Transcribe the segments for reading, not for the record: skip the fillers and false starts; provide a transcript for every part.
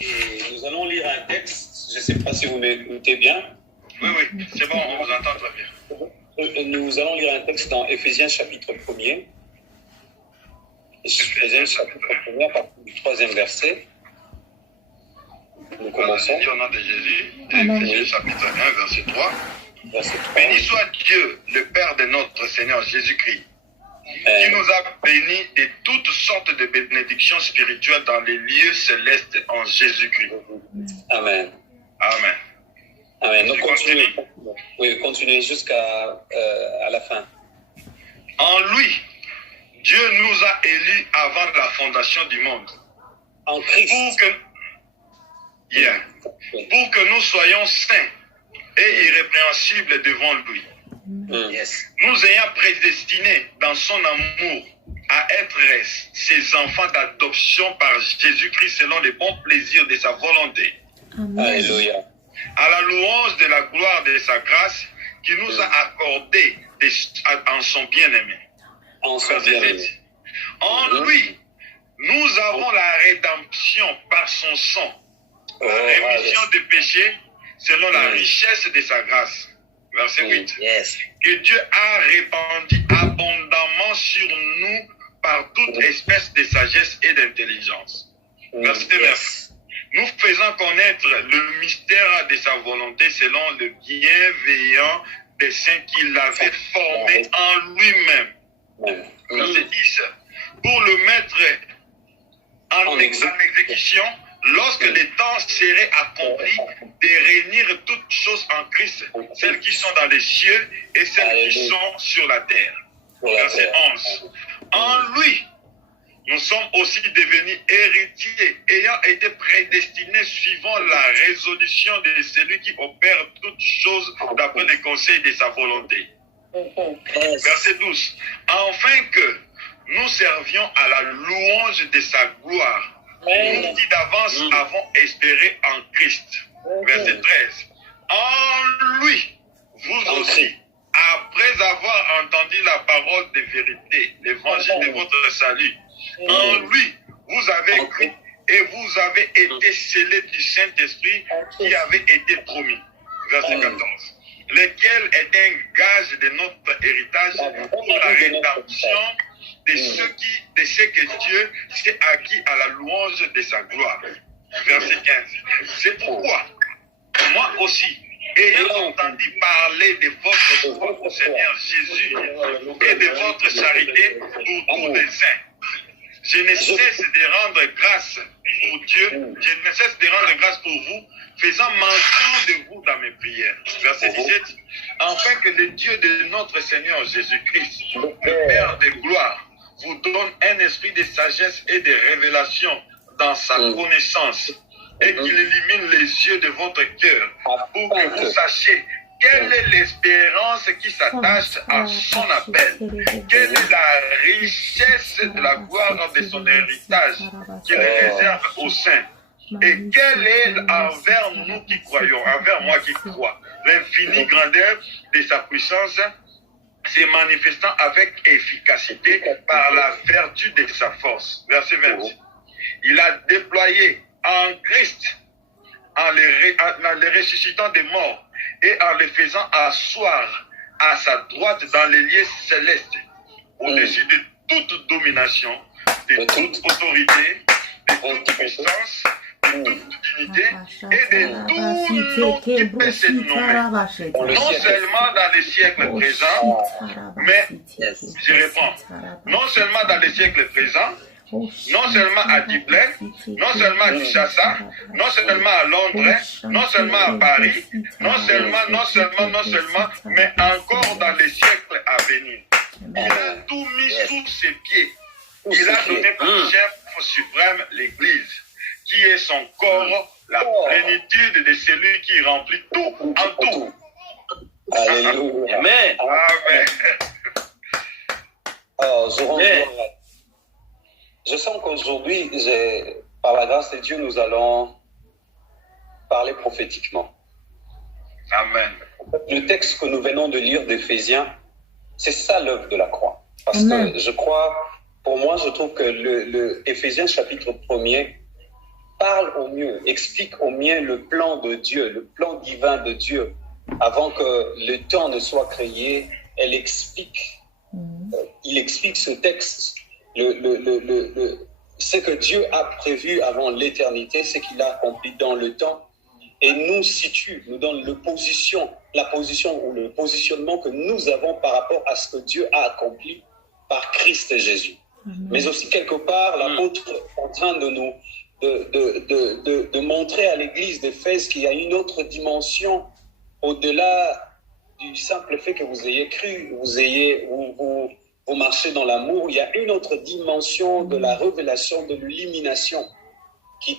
Et nous allons lire un texte, je ne sais pas si vous m'écoutez bien. Oui, c'est bon, on vous entend très bien. Nous allons lire un texte dans Éphésiens chapitre 1er. Éphésiens chapitre 1er, à partir du 3e verset. Nous commençons. Au nom de Jésus, Éphésiens chapitre 1, verset 3. Verset 3. Béni soit Dieu, le Père de notre Seigneur Jésus-Christ, qui nous a bénis de toutes sortes de bénédictions spirituelles dans les lieux célestes en Jésus-Christ. Amen. Amen. Amen. Donc continuez jusqu'à la fin. En lui, Dieu nous a élus avant la fondation du monde. En Christ. Pour que nous soyons saints et irrépréhensibles devant lui. Nous ayant prédestinés dans son amour à être ses enfants d'adoption par Jésus-Christ selon les bons plaisirs de sa volonté. Alléluia. À la louange de la gloire de sa grâce qui nous a accordé en son bien-aimé. En lui, nous avons la rédemption par son sang, la rémission des péchés selon la richesse de sa grâce. Verset 8. Que Dieu a répandu abondamment sur nous par toute espèce de sagesse et d'intelligence. Verset 9. Nous faisons connaître le mystère de sa volonté selon le bienveillant dessein qu'il avait formé en lui-même. Verset 10. Pour le mettre en exécution, lorsque le temps serait accompli, de réunir toutes choses en Christ, celles qui sont dans les cieux et celles qui sont sur la terre. Verset 11. En lui, nous sommes aussi devenus héritiers, ayant été prédestinés suivant la résolution de celui qui opère toutes choses d'après les conseils de sa volonté. Verset 12. Afin que nous servions à la louange de sa gloire, nous qui d'avance avons espéré en Christ. Verset 13. En lui, vous aussi, après avoir entendu la parole de vérité, l'évangile de votre salut, en lui, vous avez cru et vous avez été scellés du Saint-Esprit qui avait été promis. Verset 14. Lequel est un gage de notre héritage pour la rédemption de ce que Dieu s'est acquis à la louange de sa gloire. Verset 15. C'est pourquoi, moi aussi, ayant entendu parler de votre foi au Seigneur Jésus et de votre charité pour tous les saints, je ne cesse de rendre grâce pour Dieu, je ne cesse de rendre grâce pour vous, faisant mention de vous dans mes prières. Verset 17. Afin que le Dieu de notre Seigneur Jésus-Christ, le Père de gloire, vous donne un esprit de sagesse et de révélation dans sa connaissance et qu'il illumine les yeux de votre cœur pour que vous sachiez quelle est l'espérance qui s'attache à son appel, quelle est la richesse de la gloire de son héritage qu'il réserve aux saints et quelle est envers nous qui croyons, envers moi qui crois, l'infinie grandeur de sa puissance se manifestant avec efficacité par la vertu de sa force. Verset 26. Il a déployé en Christ, en les ressuscitant des morts et en les faisant asseoir à sa droite dans les lieux célestes, au-dessus de toute domination, de toute autorité, de toute puissance, de toute dignité et de tout nom qui peut se nommer, non seulement dans les siècles présents, mais, je réponds, non seulement dans les siècles présents, non seulement à Dublin, non seulement à Kinshasa, non seulement à Londres, non seulement à Paris, non seulement, mais encore dans les siècles à venir. Il a tout mis sous ses pieds. Il a donné comme chef suprême l'Église, qui est son corps, la plénitude de celui qui remplit tout en tout. Alléluia. Amen. Amen. Je sens qu'aujourd'hui, par la grâce de Dieu, nous allons parler prophétiquement. Amen. Le texte que nous venons de lire d'Éphésiens, c'est ça l'œuvre de la croix. Parce que je crois, pour moi, je trouve que le Éphésiens chapitre 1er parle au mieux, explique au mieux le plan de Dieu, le plan divin de Dieu. Avant que le temps ne soit créé, il explique ce texte, ce que Dieu a prévu avant l'éternité, ce qu'il a accompli dans le temps, et nous situe, nous donne la position ou le positionnement que nous avons par rapport à ce que Dieu a accompli par Christ Jésus. Mais aussi quelque part, l'apôtre est en train de nous de montrer à l'église d'Éphèse qu'il y a une autre dimension au-delà du simple fait que vous ayez cru, vous marchez dans l'amour. Il y a une autre dimension de la révélation, de l'illumination qui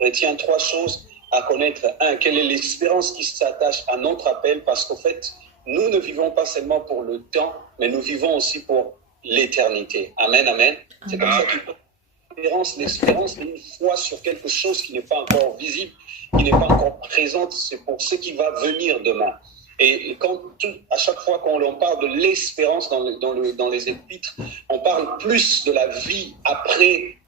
retient trois choses à connaître. Un, quelle est l'espérance qui s'attache à notre appel, parce qu'en fait, nous ne vivons pas seulement pour le temps, mais nous vivons aussi pour l'éternité. Amen, amen. C'est comme ça qu'il peut l'espérance, mais une foi sur quelque chose qui n'est pas encore visible, qui n'est pas encore présente, c'est pour ce qui va venir demain. Et à chaque fois qu'on parle de l'espérance dans les épîtres, on parle plus de la vie après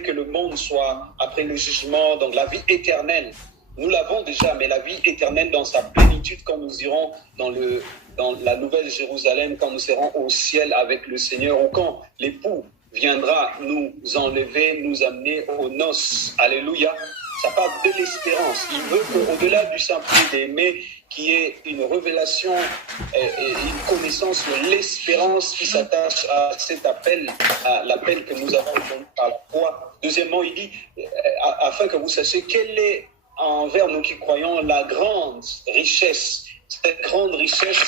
que le monde soit, après le jugement, donc la vie éternelle. Nous l'avons déjà, mais la vie éternelle dans sa plénitude quand nous irons dans la Nouvelle Jérusalem, quand nous serons au ciel avec le Seigneur, ou quand l'époux viendra nous enlever, nous amener aux noces. Alléluia. Ça parle de l'espérance. Il veut qu'au-delà du simple d'aimer, qu'il y ait une révélation et une connaissance de l'espérance qui s'attache à cet appel, à l'appel que nous avons par la foi. Deuxièmement, il dit, afin que vous sachiez quelle est envers nous qui croyons la grande richesse. Cette grande richesse,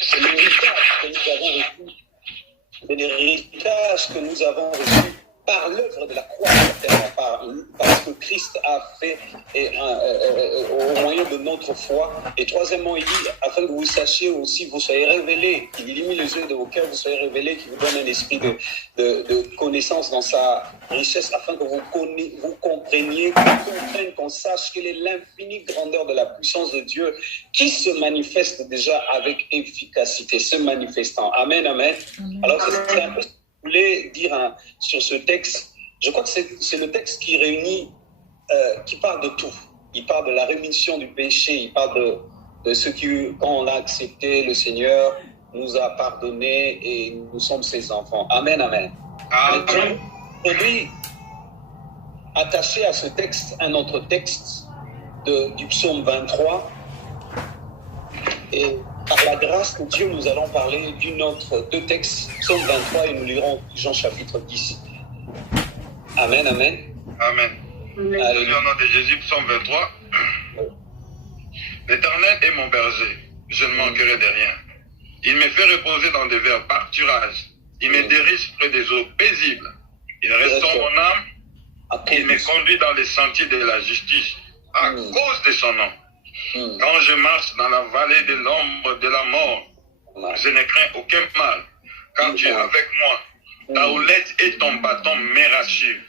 c'est l'héritage que nous avons reçu. C'est l'héritage que nous avons reçu par l'œuvre de la croix, parce que Christ a fait au moyen de notre foi. Et troisièmement, il dit, afin que vous sachiez aussi, vous soyez révélés, qu'il illumine les yeux de vos cœurs, vous soyez révélés, qu'il vous donne un esprit de connaissance dans sa richesse, afin que vous compreniez, qu'on sache quelle est l'infinie grandeur de la puissance de Dieu, qui se manifeste déjà avec efficacité, se manifestant. Amen, amen. Alors, c'est un peu... Je voulais dire sur ce texte, je crois que c'est le texte qui réunit, qui parle de tout. Il parle de la rémission du péché, il parle de ce qui, quand on a accepté le Seigneur, nous a pardonné et nous sommes ses enfants. Amen, amen. Amen. Aujourd'hui, attaché à ce texte, un autre texte du psaume 23, et par la grâce de Dieu, nous allons parler deux textes, psaume 23, et nous lirons Jean chapitre 10. Amen, amen. Amen. Allez, au nom de Jésus, psaume 23. L'Éternel est mon berger, je ne manquerai de rien. Il me fait reposer dans des verts pâturages. Il me dirige près des eaux paisibles. Il restaure mon âme. Il me conduit dans les sentiers de la justice à cause de son nom. Quand je marche dans la vallée de l'ombre de la mort, je ne crains aucun mal, car tu es avec moi. Ta houlette et ton bâton me rassurent.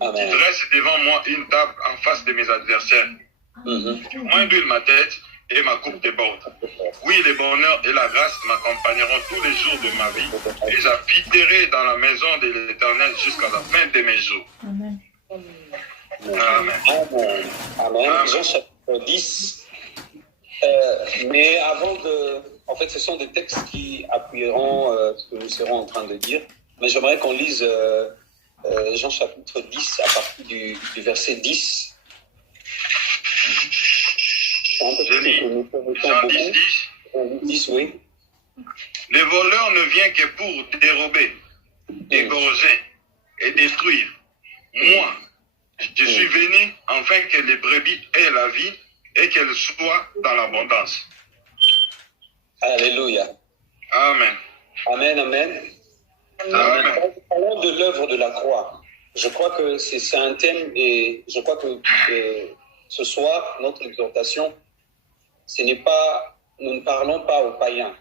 Tu dresses devant moi une table en face de mes adversaires. Moi, d'huile ma tête et ma coupe déborde. Oui, le bonheur et la grâce m'accompagneront tous les jours de ma vie, et j'habiterai dans la maison de l'Éternel jusqu'à la fin de mes jours. Amen. Amen. Amen. Amen. Jean chapitre 10. Mais avant de... En fait, ce sont des textes qui appuieront ce que nous serons en train de dire. Mais j'aimerais qu'on lise Jean chapitre 10 à partir du verset 10. Je lis Jean 10, oui. Le voleur ne vient que pour dérober, égorger et détruire. Moi, je suis venu afin que les brebis aient la vie et qu'elles soient dans l'abondance. Alléluia. Amen. Amen, amen. Amen. Parlons de l'œuvre de la croix. Je crois que c'est un thème, et je crois que ce soir, notre exhortation, nous ne parlons pas aux païens.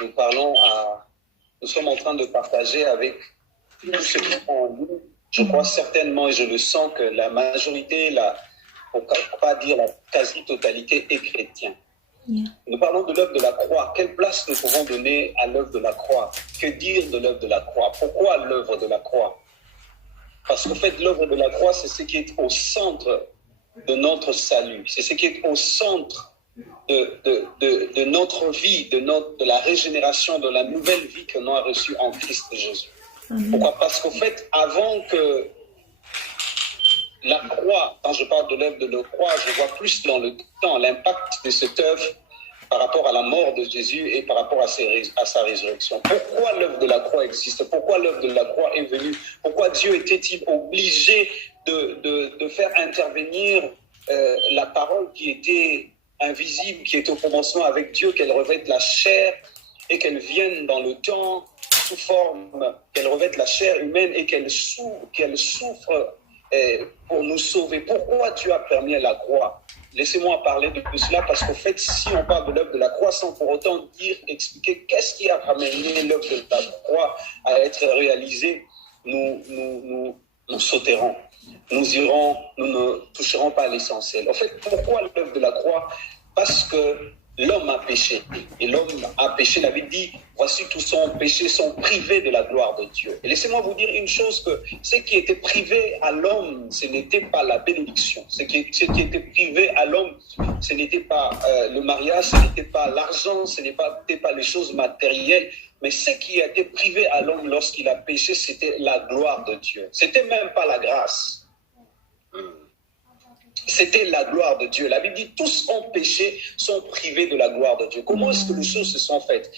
Nous sommes en train de partager avec tous ceux qui sont en ligne. Je crois certainement, et je le sens, que la majorité, pour ne pas dire la quasi-totalité, est chrétien. Nous parlons de l'œuvre de la croix. Quelle place nous pouvons donner à l'œuvre de la croix? Que dire de l'œuvre de la croix? Pourquoi l'œuvre de la croix? Parce qu'en fait, l'œuvre de la croix, c'est ce qui est au centre de notre salut. C'est ce qui est au centre de notre vie, de la régénération, de la nouvelle vie que nous avons reçue en Christ Jésus. Pourquoi? Parce qu'en fait, avant que la croix, quand je parle de l'œuvre de la croix, je vois plus dans le temps l'impact de cette œuvre par rapport à la mort de Jésus et par rapport à sa résurrection. Pourquoi l'œuvre de la croix existe? Pourquoi l'œuvre de la croix est venue? Pourquoi Dieu était-il obligé de faire intervenir la parole qui était invisible, qui était au commencement avec Dieu, qu'elle revête la chair et qu'elle vienne dans le temps sous forme, qu'elle revête la chair humaine et qu'elle souffre pour nous sauver? Pourquoi Dieu a permis la croix? Laissez-moi parler de cela, parce qu'en fait, si on parle de l'œuvre de la croix sans pour autant expliquer qu'est-ce qui a amené l'œuvre de la croix à être réalisée, nous sauterons. Nous ne toucherons pas à l'essentiel. En fait, pourquoi l'œuvre de la croix? Parce que l'homme a péché. Et l'homme a péché, la Bible dit, voici tous son péché sont privés de la gloire de Dieu. Et laissez-moi vous dire une chose, que ce qui était privé à l'homme, ce n'était pas la bénédiction. Ce qui était privé à l'homme, ce n'était pas le mariage, ce n'était pas l'argent, ce n'était pas les choses matérielles. Mais ce qui a été privé à l'homme lorsqu'il a péché, c'était la gloire de Dieu. C'était même pas la grâce. C'était la gloire de Dieu. La Bible dit, tous ont péché, sont privés de la gloire de Dieu. Comment est-ce que les choses se sont faites?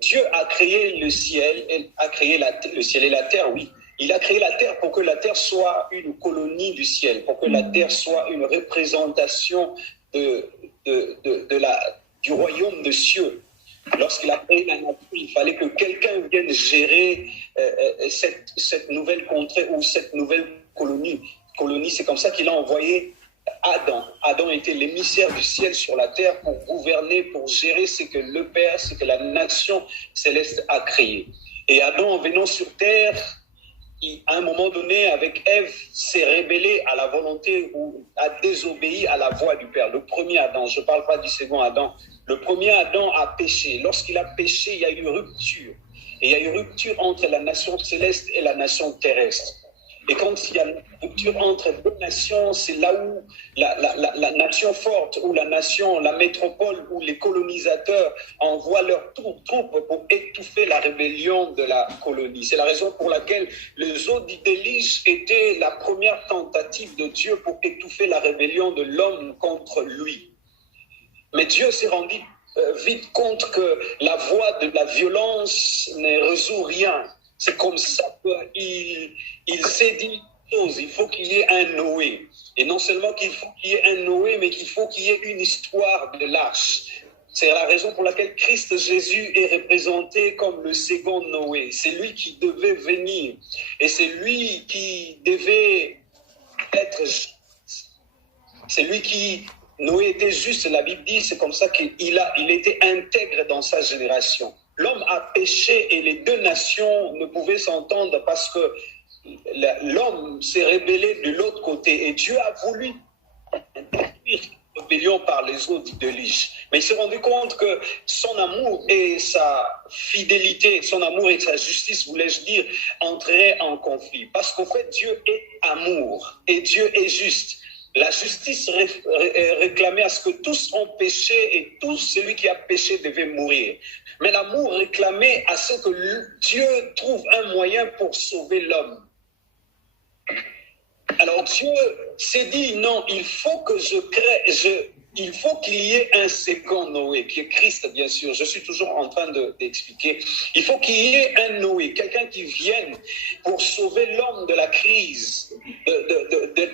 Dieu a créé le ciel, a créé le ciel et la terre, oui. Il a créé la terre pour que la terre soit une colonie du ciel, pour que la terre soit une représentation du royaume des cieux. Lorsqu'il a créé la nature, il fallait que quelqu'un vienne gérer cette nouvelle contrée ou cette nouvelle colonie. C'est comme ça qu'il a envoyé Adam. Adam était l'émissaire du ciel sur la terre pour gouverner, pour gérer ce que le Père, ce que la nation céleste a créé. Et Adam, en venant sur terre, à un moment donné, avec Ève, s'est rébellé à la volonté ou a désobéi à la voix du Père. Le premier Adam, je ne parle pas du second Adam. Le premier Adam a péché. Lorsqu'il a péché, il y a eu rupture. Et il y a eu rupture entre la nation céleste et la nation terrestre. Et quand il y a une rupture entre deux nations, c'est là où la nation forte, ou la métropole, où les colonisateurs envoient leurs troupes pour étouffer la rébellion de la colonie. C'est la raison pour laquelle les eaux d'Élige étaient la première tentative de Dieu pour étouffer la rébellion de l'homme contre lui. Mais Dieu s'est rendu vite compte que la voie de la violence ne résout rien. C'est comme ça qu'il s'est dit une chose, il faut qu'il y ait un Noé. Et non seulement qu'il faut qu'il y ait un Noé, mais qu'il faut qu'il y ait une histoire de l'arche. C'est la raison pour laquelle Christ Jésus est représenté comme le second Noé. C'est lui qui devait venir. Et c'est lui qui devait être juste. C'est lui qui... Noé était juste, la Bible dit, c'est comme ça qu'il était intègre dans sa génération. L'homme a péché et les deux nations ne pouvaient s'entendre parce que l'homme s'est rébellé de l'autre côté et Dieu a voulu intervenir la rébellion par les eaux d'Élige. Mais il s'est rendu compte que son amour et sa fidélité, son amour et sa justice, voulais-je dire, entraient en conflit. Parce qu'en fait, Dieu est amour et Dieu est juste. La justice réclamait à ce que tous ont péché et tout celui qui a péché devait mourir. Mais l'amour réclamait à ce que Dieu trouve un moyen pour sauver l'homme. Alors Dieu s'est dit, non, il faut que il faut qu'il y ait un second Noé, qui est Christ, bien sûr. Je suis toujours en train d'expliquer. Il faut qu'il y ait un Noé, quelqu'un qui vienne pour sauver l'homme de la crise,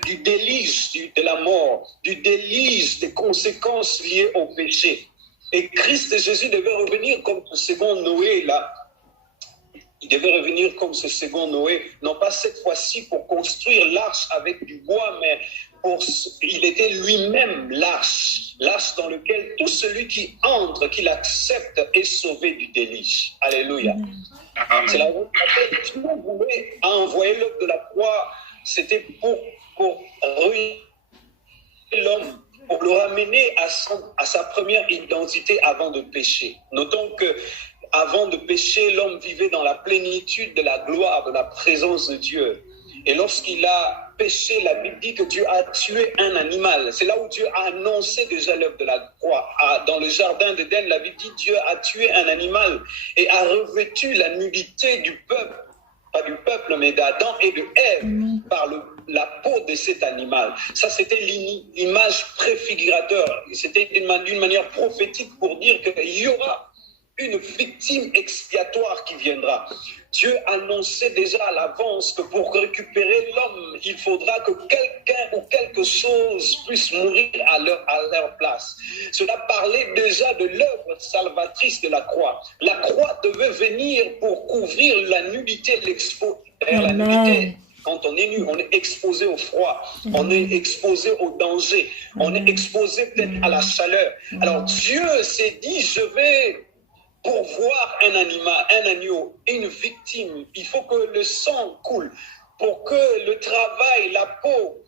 du délige de la mort, du délige des conséquences liées au péché. Et Christ Jésus devait revenir comme ce second Noé, là. Il devait revenir comme ce second Noé, non pas cette fois-ci pour construire l'arche avec du bois, mais il était lui-même l'arche dans lequel tout celui qui entre, qui l'accepte, est sauvé du délige. Alléluia. Amen. C'est la raison pour laquelle Dieu voulait envoyer l'œuvre de la croix, c'était pour ruiner l'homme, pour le ramener à sa première identité avant de pécher. Notons que avant de pécher, l'homme vivait dans la plénitude de la gloire, de la présence de Dieu. Et lorsqu'il a péché, la Bible dit que Dieu a tué un animal. C'est là où Dieu a annoncé déjà l'œuvre de la croix. Dans le jardin d'Éden, la Bible dit que Dieu a tué un animal et a revêtu la nudité du peuple, pas du peuple, mais d'Adam et de Ève, par la peau de cet animal. Ça, c'était l'image préfigurateur. C'était d'une manière prophétique pour dire qu'il y aura une victime expiatoire qui viendra. Dieu annonçait déjà à l'avance que pour récupérer l'homme, il faudra que quelqu'un ou quelque chose puisse mourir à leur place. Cela parlait déjà de l'œuvre salvatrice de la croix. La croix devait venir pour couvrir la nudité, la nudité. Quand on est nu, on est exposé au froid, on est exposé au danger, on est exposé peut-être à la chaleur. Alors Dieu s'est dit, je vais pourvoir un animal, un agneau, une victime. Il faut que le sang coule pour que le travail, la peau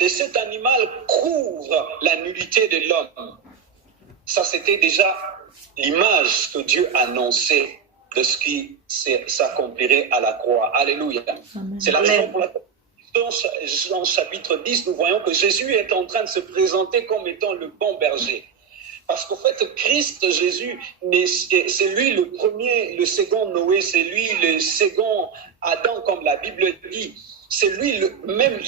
de cet animal couvre la nudité de l'homme. Ça, c'était déjà l'image que Dieu annonçait de ce qui s'accomplirait à la croix. Alléluia. Amen. C'est la raison pour laquelle dans chapitre 10, nous voyons que Jésus est en train de se présenter comme étant le bon berger. Parce qu'en fait, Christ, Jésus, c'est lui le premier, le second Noé, c'est lui le second Adam, comme la Bible dit. C'est lui même,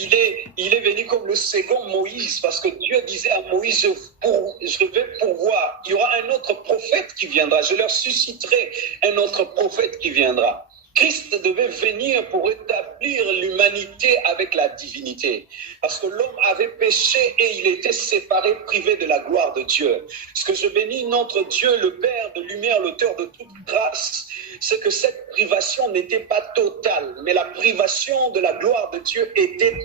il est venu comme le second Moïse, parce que Dieu disait à Moïse, je vais pourvoir. Il y aura un autre prophète qui viendra, je leur susciterai un autre prophète qui viendra. Christ devait venir pour établir l'humanité avec la divinité. Parce que l'homme avait péché et il était séparé, privé de la gloire de Dieu. Ce que je bénis notre Dieu, le Père de lumière, l'auteur de toute grâce, c'est que cette privation n'était pas totale, mais la privation de la gloire de Dieu était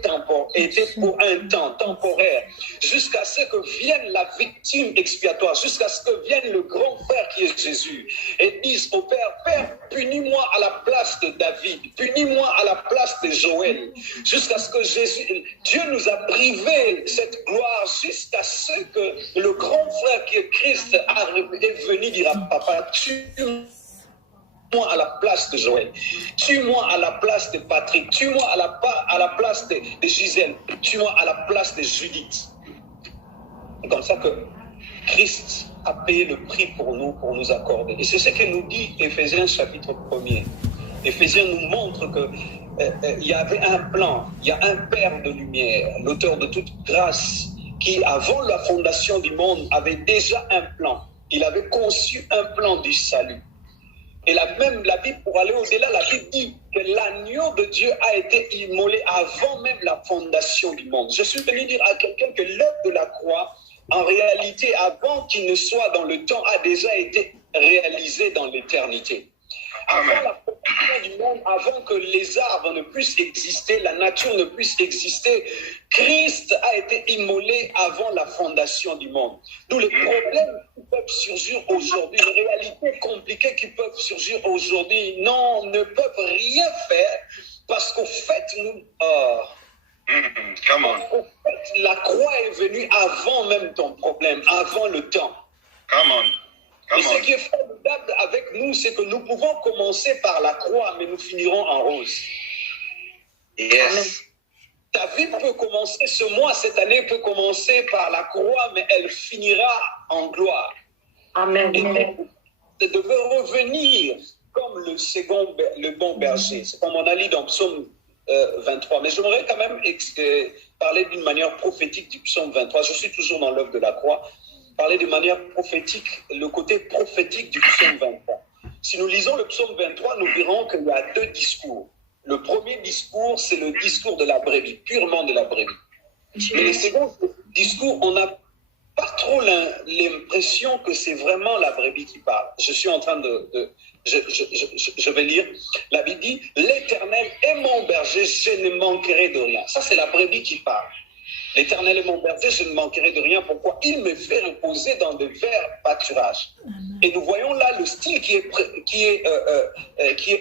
pour un temps temporaire, jusqu'à ce que vienne la victime expiatoire, jusqu'à ce que vienne le grand frère qui est Jésus, et dise au Père, Père, punis-moi à la place de David, punis-moi à la place de Joël, jusqu'à ce que Dieu nous a privé cette gloire, jusqu'à ce que le grand frère qui est Christ est venu dire à Papa, tue-moi à la place de Joël, tue-moi à la place de Patrick, tue-moi à la place de Gisèle, tue-moi à la place de Judith. C'est comme ça que Christ a payé le prix pour nous accorder. Et c'est ce que nous dit Éphésiens chapitre 1er. Éphésiens nous montre qu'il y avait un plan, il y a un Père de lumière, l'auteur de toute grâce, qui avant la fondation du monde avait déjà un plan. Il avait conçu un plan du salut. Et la Bible, pour aller au-delà, la Bible dit que l'agneau de Dieu a été immolé avant même la fondation du monde. Je suis venu dire à quelqu'un que l'œuvre de la croix, en réalité, avant qu'il ne soit dans le temps, a déjà été réalisée dans l'éternité. Avant la fondation du monde, avant que les arbres ne puissent exister, la nature ne puisse exister, Christ a été immolé avant la fondation du monde. D'où les problèmes qui peuvent surgir aujourd'hui, les réalités compliquées qui peuvent surgir aujourd'hui, ne peuvent rien faire parce qu'au fait, au fait, la croix est venue avant même ton problème, avant le temps. Et ce qui est formidable avec nous, c'est que nous pouvons commencer par la croix, mais nous finirons en rose. Yes. Ta vie peut commencer, ce mois, cette année peut commencer par la croix, mais elle finira en gloire. Amen. Et tu devais revenir comme le bon berger. C'est comme on a lu dans Psaume 23. Mais j'aimerais quand même parler d'une manière prophétique du Psaume 23. Je suis toujours dans l'œuvre de la croix. Parler de manière prophétique, le côté prophétique du Psaume 23. Si nous lisons le Psaume 23, nous verrons qu'il y a deux discours. Le premier discours, c'est le discours de la brebis, purement de la brebis. Mais le second discours, on n'a pas trop l'impression que c'est vraiment la brebis qui parle. Je suis en train je vais lire. La Bible dit, l'Éternel est mon berger, je ne manquerai de rien. Ça, c'est la brebis qui parle. L'Éternel est mon berger, je ne manquerai de rien. Pourquoi? Il me fait reposer dans de verts pâturages. Et nous voyons là le style qui est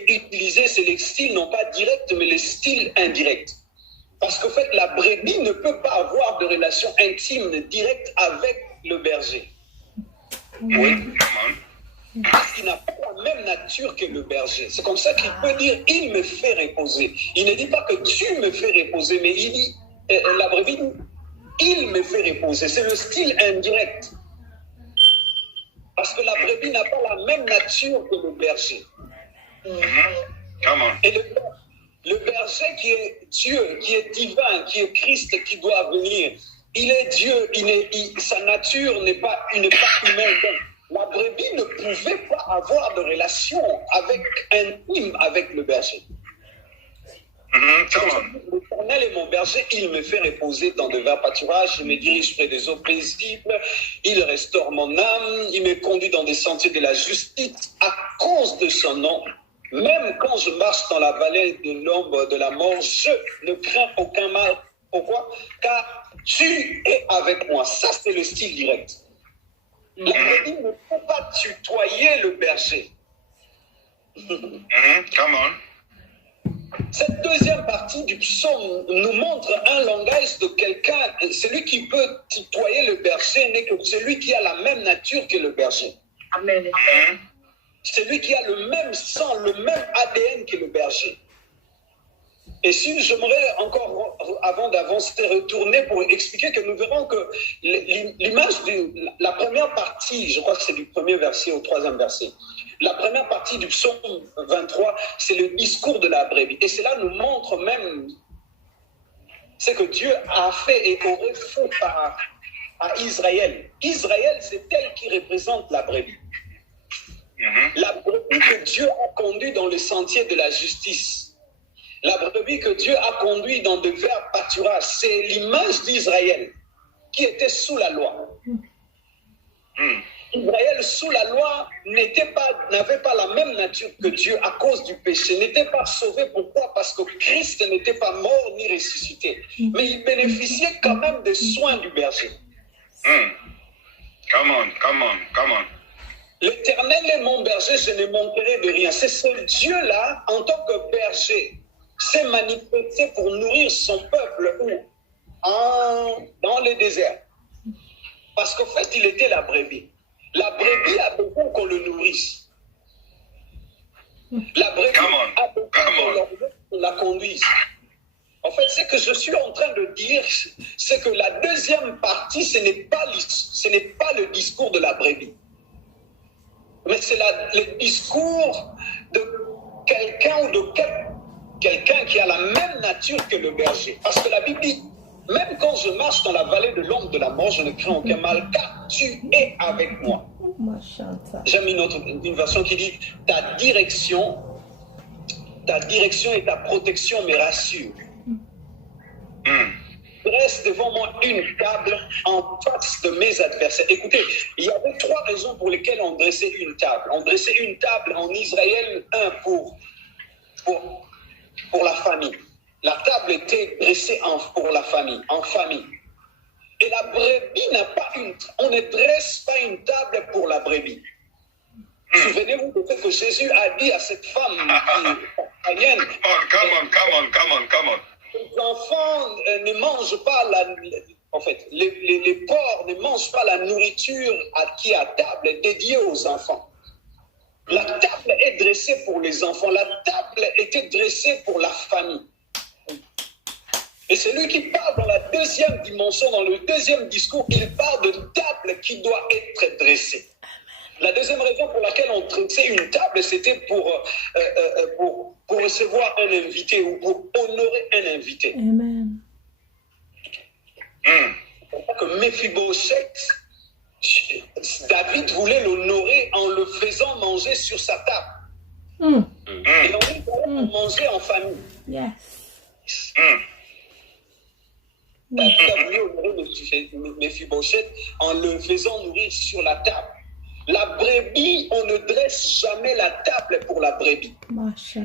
utilisé, c'est le style non pas direct, mais le style indirect. Parce qu'en fait, la brebis ne peut pas avoir de relation intime directe avec le berger. Oui. Parce qu'il n'a pas la même nature que le berger. C'est comme ça qu'il peut dire « il me fait reposer ». Il ne dit pas que tu me fais reposer, mais il dit, la brebis dit « il me fait reposer ». C'est le style indirect. Parce que la brebis n'a pas la même nature que le berger. Et le berger qui est Dieu, qui est divin, qui est Christ, qui doit venir, il est Dieu, sa nature n'est pas humaine. Donc, la brebis ne pouvait pas avoir de relation intime avec le berger. L'Éternel est mon berger, il me fait reposer dans de verts pâturages, il me dirige près des eaux paisibles, il restaure mon âme, il me conduit dans des sentiers de la justice à cause de son nom. Même quand je marche dans la vallée de l'ombre de la mort, je ne crains aucun mal. Pourquoi? Car tu es avec moi. Ça, c'est le style direct. La brebis ne peut pas tutoyer le berger. Come on. Cette deuxième partie du psaume nous montre un langage de quelqu'un. Celui qui peut tutoyer le berger n'est que celui qui a la même nature que le berger. Amen. Celui qui a le même sang, le même ADN que le berger. Et si j'aimerais encore, avant d'avancer, retourner pour expliquer que nous verrons que l'image de la première partie, je crois que c'est du premier verset au troisième verset, la première partie du psaume 23, c'est le discours de la brebis. Et cela nous montre même ce que Dieu a fait et aurait fait à Israël. Israël, c'est elle qui représente la brebis. La brebis que Dieu a conduit dans le sentier de la justice. La brebis que Dieu a conduit dans de verts pâturages, c'est l'image d'Israël qui était sous la loi. Israël sous la loi n'avait pas la même nature que Dieu à cause du péché, n'était pas sauvé. Pourquoi? Parce que Christ n'était pas mort ni ressuscité, mais il bénéficiait quand même des soins du berger. Come on. L'Éternel est mon berger, je ne manquerai de rien. C'est ce Dieu-là, en tant que berger, s'est manifesté pour nourrir son peuple dans le désert. Parce qu'en fait, il était la brebis. La brebis a besoin qu'on le nourrisse. La brebis a besoin qu'on la conduise. En fait, ce que je suis en train de dire, c'est que la deuxième partie, ce n'est pas le discours de la brebis. Mais c'est le discours de quelqu'un ou de quelqu'un qui a la même nature que le berger. Parce que la Bible dit, même quand je marche dans la vallée de l'ombre de la mort, je ne crains aucun mal, car tu es avec moi. J'aime une version qui dit, ta direction et ta protection me rassurent. Dresse devant moi une table en face de mes adversaires. Écoutez, il y avait 3 raisons pour lesquelles on dressait une table. On dressait une table en Israël, pour la famille. La table était dressée pour la famille, en famille. Et la brebis n'a pas on ne dresse pas une table pour la brebis. Souvenez-vous de ce que Jésus a dit à cette femme païenne. Come on. Les enfants ne mangent pas les porcs ne mangent pas la nourriture qui est à table dédiée aux enfants. La table est dressée pour les enfants. La table était dressée pour la famille. Et c'est lui qui parle dans la deuxième dimension, dans le deuxième discours, il parle de table qui doit être dressée. La deuxième raison pour laquelle on dressait une table, c'était pour recevoir un invité ou pour honorer un invité. Amen. Que Méphibosheth, David voulait l'honorer en le faisant manger sur sa table. Et on mangeait en famille. Yes. David a voulu honorer Méphibosheth en le faisant nourrir sur la table. La brebis, on ne dresse jamais la table pour la brebis.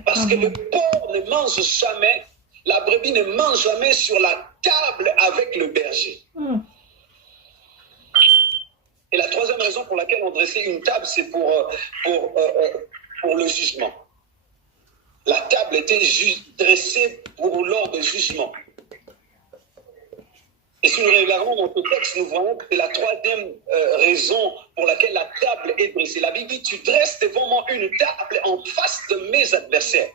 Parce que le porc ne mange jamais, la brebis ne mange jamais sur la table avec le berger. Et la troisième raison pour laquelle on dressait une table, c'est pour le jugement. La table était dressée pour lors du jugement. Et si nous regardons dans ce texte, nous voyons que c'est la troisième raison pour laquelle la table est dressée. La Bible dit, tu dresses devant moi une table en face de mes adversaires.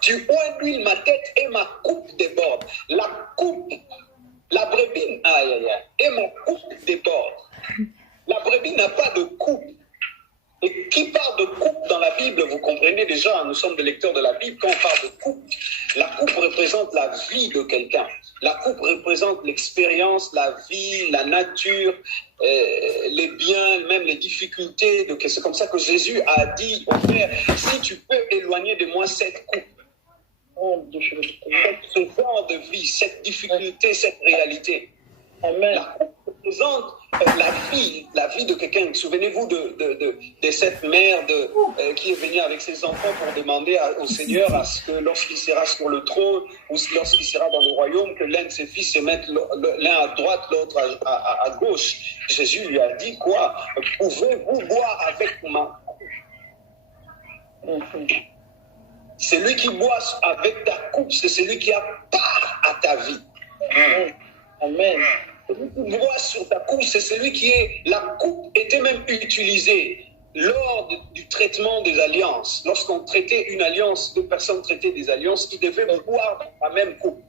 Tu huiles ma tête et ma coupe déborde. La coupe, la brebis, et ma coupe déborde. La brebis n'a pas de coupe. Et qui parle de coupe dans la Bible, vous comprenez déjà, nous sommes des lecteurs de la Bible, quand on parle de coupe, la coupe représente la vie de quelqu'un. La coupe représente l'expérience, la vie, la nature, les biens, même les difficultés. C'est comme ça que Jésus a dit au Père, si tu peux éloigner de moi cette coupe, ce genre de vie, cette difficulté, cette réalité. Amen. La coupe représente la vie de quelqu'un. Souvenez-vous de cette mère qui est venue avec ses enfants pour demander au Seigneur à ce que lorsqu'il sera sur le trône ou lorsqu'il sera dans le royaume, que l'un de ses fils se mette l'un à droite, l'autre à gauche. Jésus lui a dit quoi? Pouvez-vous boire avec ma coupe? Celui qui boit avec ta coupe, c'est celui qui a part à ta vie. Amen. Celui qui boit sur ta coupe, c'est celui qui est... La coupe était même utilisée lors du traitement des alliances. Lorsqu'on traitait une alliance, deux personnes traitaient des alliances, ils devaient boire dans la même coupe.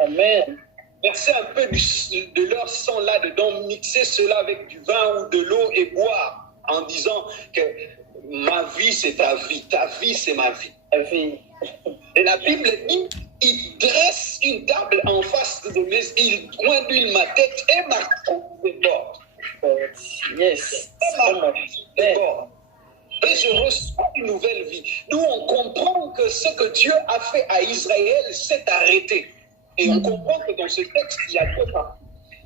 Amen. Verser un peu de leur sang là-dedans, mixer cela avec du vin ou de l'eau et boire en disant que ma vie, c'est ta vie, c'est ma vie. Et la Bible dit, il dresse une table en face de mes, il huile ma tête et ma coupe déborde. Yes. Et ma coupe déborde. Et je reçois une nouvelle vie. Nous, on comprend que ce que Dieu a fait à Israël s'est arrêté. Et on comprend que dans ce texte, il y a deux parties.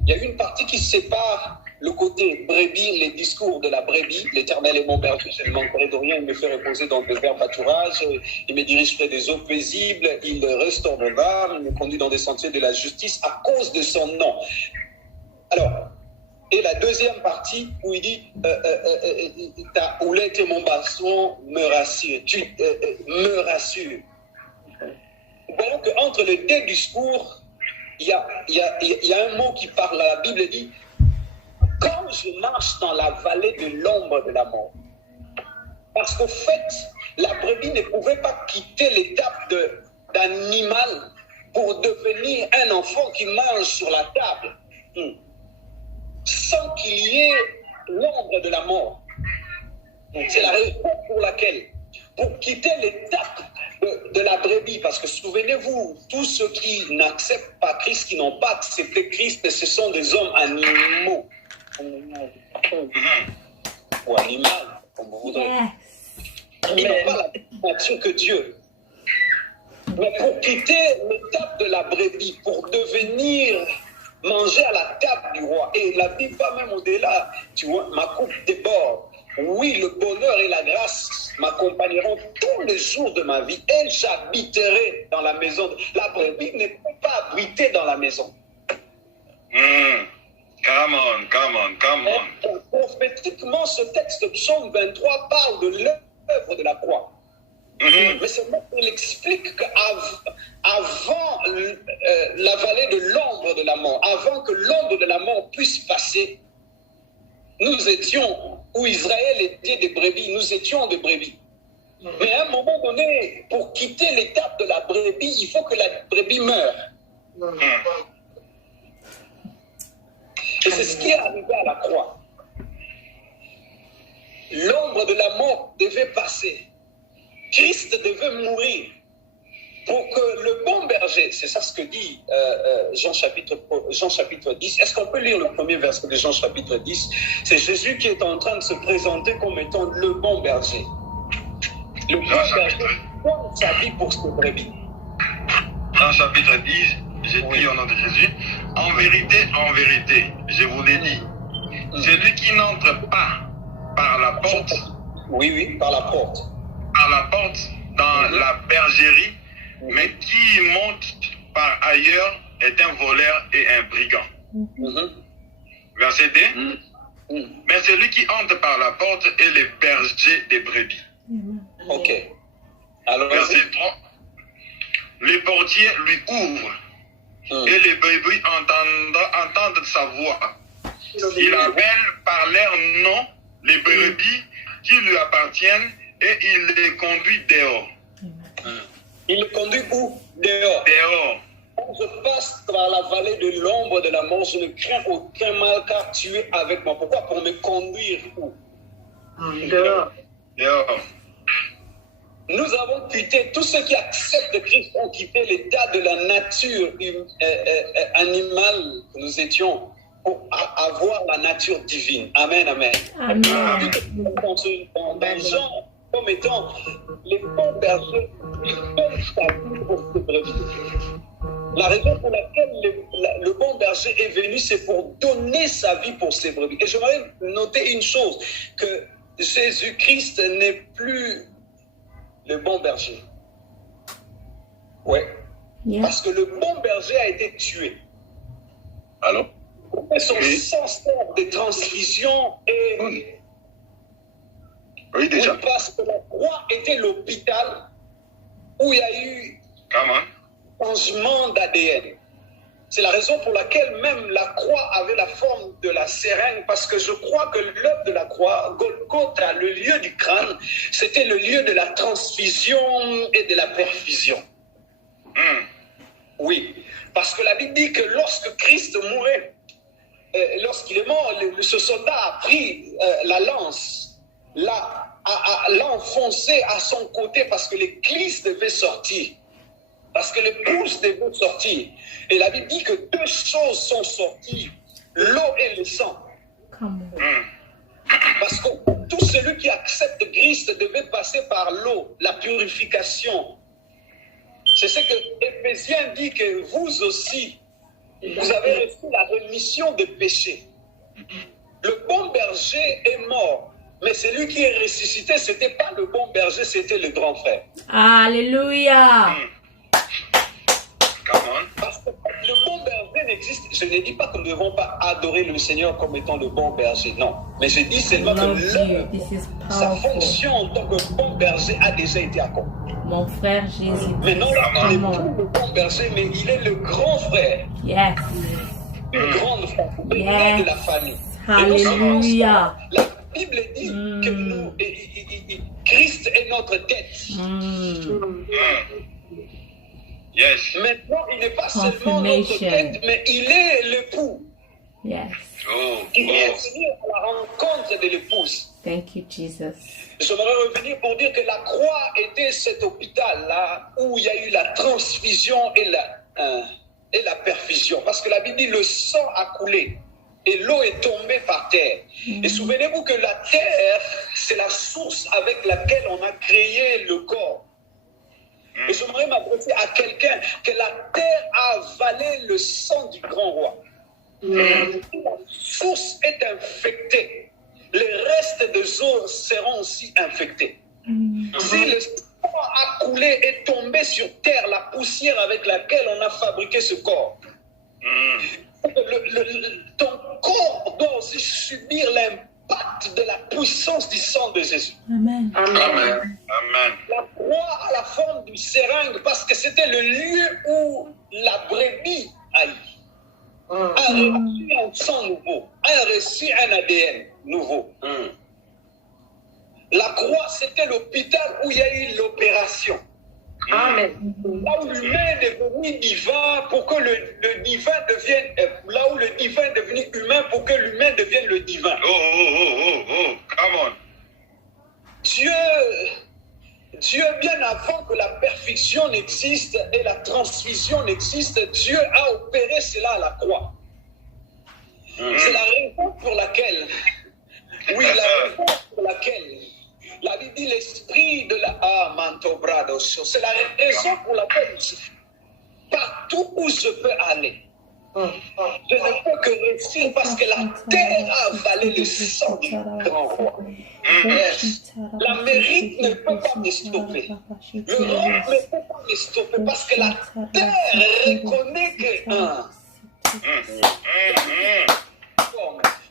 Il y a une partie qui sépare le côté brebis, les discours de la brebis. L'Éternel est mon berger, je ne manquerai de rien, il me fait reposer dans de verts pâturages, il me dirige près des eaux paisibles, il restaure mon âme, il me conduit dans des sentiers de la justice à cause de son nom. Alors, et la deuxième partie où il dit ta houlette et mon baston me rassurent. Me rassure. Voyons qu'entre les deux discours, il y a un mot qui parle. La Bible dit, quand je marche dans la vallée de l'ombre de la mort. Parce qu'au fait, la brebis ne pouvait pas quitter l'étape d'animal pour devenir un enfant qui mange sur la table. Sans qu'il y ait l'ombre de la mort. C'est la raison pour laquelle, pour quitter l'étape de la brebis, parce que souvenez-vous, tous ceux qui n'acceptent pas Christ, qui n'ont pas accepté Christ, ce sont des hommes animaux. Ou animal, comme vous voudrez. Ils n'ont pas la même nature que Dieu. Mais pour quitter l'étape de la brebis, pour devenir manger à la table du roi, et la Bible va même au-delà, tu vois, ma coupe déborde. Oui, le bonheur et la grâce m'accompagneront tous les jours de ma vie, et j'habiterai dans la maison. La brebis ne peut pas habiter dans la maison. Come on. Prophétiquement, ce texte de Psaume 23 parle de l'œuvre de la croix. Mais seulement il explique qu'avant la vallée de l'ombre de la mort, avant que l'ombre de la mort puisse passer, nous étions, où Israël était des brebis, nous étions des brebis. Mais à un moment donné, pour quitter l'étape de la brebis, il faut que la brebis meure. Et c'est ce qui est arrivé à la croix. L'ombre de la mort devait passer. Christ devait mourir pour que le bon berger, c'est ça ce que dit Jean chapitre 10. Est-ce qu'on peut lire le premier verset de Jean chapitre 10? C'est Jésus qui est en train de se présenter comme étant le bon berger. Le bon berger donne sa vie pour ce brebis. Jean chapitre 10, j'ai dit au nom de Jésus, en vérité, je vous l'ai dit, celui qui n'entre pas par la porte, par la porte. Par la porte dans la bergerie, mais qui monte par ailleurs est un voleur et un brigand. Verset 2. Mais celui qui entre par la porte est le berger des brebis. Ok. Alors, verset 3. Le portier lui ouvre. et les brebis entendent sa voix. Il appelle par leur nom les brebis qui lui appartiennent et il les conduit dehors. Il les conduit où? Dehors. Dehors. Quand je passe par la vallée de l'ombre de la mort, je ne crains aucun mal car tu es avec moi. Pourquoi? Pour me conduire où? Dehors. Dehors. Nous avons quitté, tous ceux qui acceptent Christ ont quitté l'état de la nature animale que nous étions pour avoir la nature divine. Amen, amen. Amen. Dans Jean, comme étant les bons bergers, ils donnent sa vie pour ses brebis. La raison pour laquelle le bon berger est venu, c'est pour donner sa vie pour ses brebis. Et j'aimerais noter une chose, que Jésus-Christ n'est plus le bon berger. Oui. Yeah. Parce que le bon berger a été tué. Alors? Son sang sert de transfusion et... Oui, déjà. Oui, parce que la croix était l'hôpital où il y a eu changement d'ADN. C'est la raison pour laquelle même la croix avait la forme de la seringue, parce que je crois que l'œuvre de la croix, Golgotha, le lieu du crâne, c'était le lieu de la transfusion et de la perfusion. Oui, parce que la Bible dit que lorsque Christ mourait, lorsqu'il est mort, ce soldat a pris la lance, l'a enfoncé à son côté parce que l'église devait sortir. Parce que l'épouse devait sortir. Et la Bible dit que deux choses sont sorties, l'eau et le sang. Parce que tout celui qui accepte Christ devait passer par l'eau, la purification. C'est ce que Éphésiens dit, que vous aussi, vous avez reçu la rémission des péchés. Le bon berger est mort, mais celui qui est ressuscité, ce n'était pas le bon berger, c'était le grand frère. Alléluia. Parce que le bon berger n'existe. Je ne dis pas que nous ne devons pas adorer le Seigneur comme étant le bon berger, non. Mais je dis seulement que sa fonction en tant que bon berger a déjà été accomplie. Mon frère Jésus. Maintenant, il n'est plus le bon berger, mais il est le grand frère. Yes. Une grande frère. Il est de la famille. Alléluia. La Bible dit que nous, Christ est notre tête. Yes. Maintenant, il n'est pas seulement notre tête, mais il est l'époux. Yes. Il va venir à la rencontre de l'épouse. Thank you, Jesus. J'aimerais revenir pour dire que la croix était cet hôpital-là où il y a eu la transfusion et la perfusion. Parce que la Bible dit le sang a coulé et l'eau est tombée par terre. Et souvenez-vous que la terre, c'est la source avec laquelle on a créé le corps. Et j'aimerais m'adresser à quelqu'un que la terre a avalé le sang du grand roi. La source est infectée. Les restes des eaux seront aussi infectés. Si le sang a coulé et tombé sur terre, la poussière avec laquelle on a fabriqué ce corps, ton corps doit aussi subir l'impact de la puissance du sang de Jésus. Amen. Amen. Amen. La croix a la forme d'une seringue parce que c'était le lieu où la brebis a reçu un sang nouveau, a reçu un ADN nouveau. La croix, c'était l'hôpital où il y a eu l'opération. Amen. Là où l'humain est devenu divin pour que le divin devienne... là où le divin est devenu humain pour que l'humain devienne le divin. Come on. Dieu, bien avant que la perfection n'existe et la transfusion n'existe, Dieu a opéré cela à la croix. C'est la raison pour laquelle... Oui, la raison pour laquelle... La Bible dit l'esprit de la... Ah, manto brado. C'est la raison pour laquelle partout où je peux aller, je ne peux que réussir parce que la terre a avalé le sang du grand roi. La mérite ne peut pas me stopper. Le roi ne peut pas me stopper parce que la terre reconnaît que...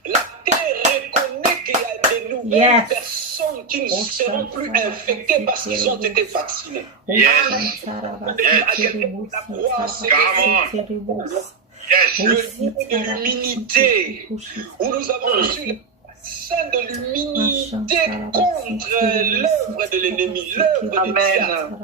La terre reconnaît qu'il y a de nouvelles personnes qui qui ne seront plus infectés parce qu'ils ont été vaccinés. Yes. À quel point la croix, c'est le lieu de l'humilité, où nous avons reçu le vaccin de l'humilité contre l'œuvre de l'ennemi, l'œuvre du diable,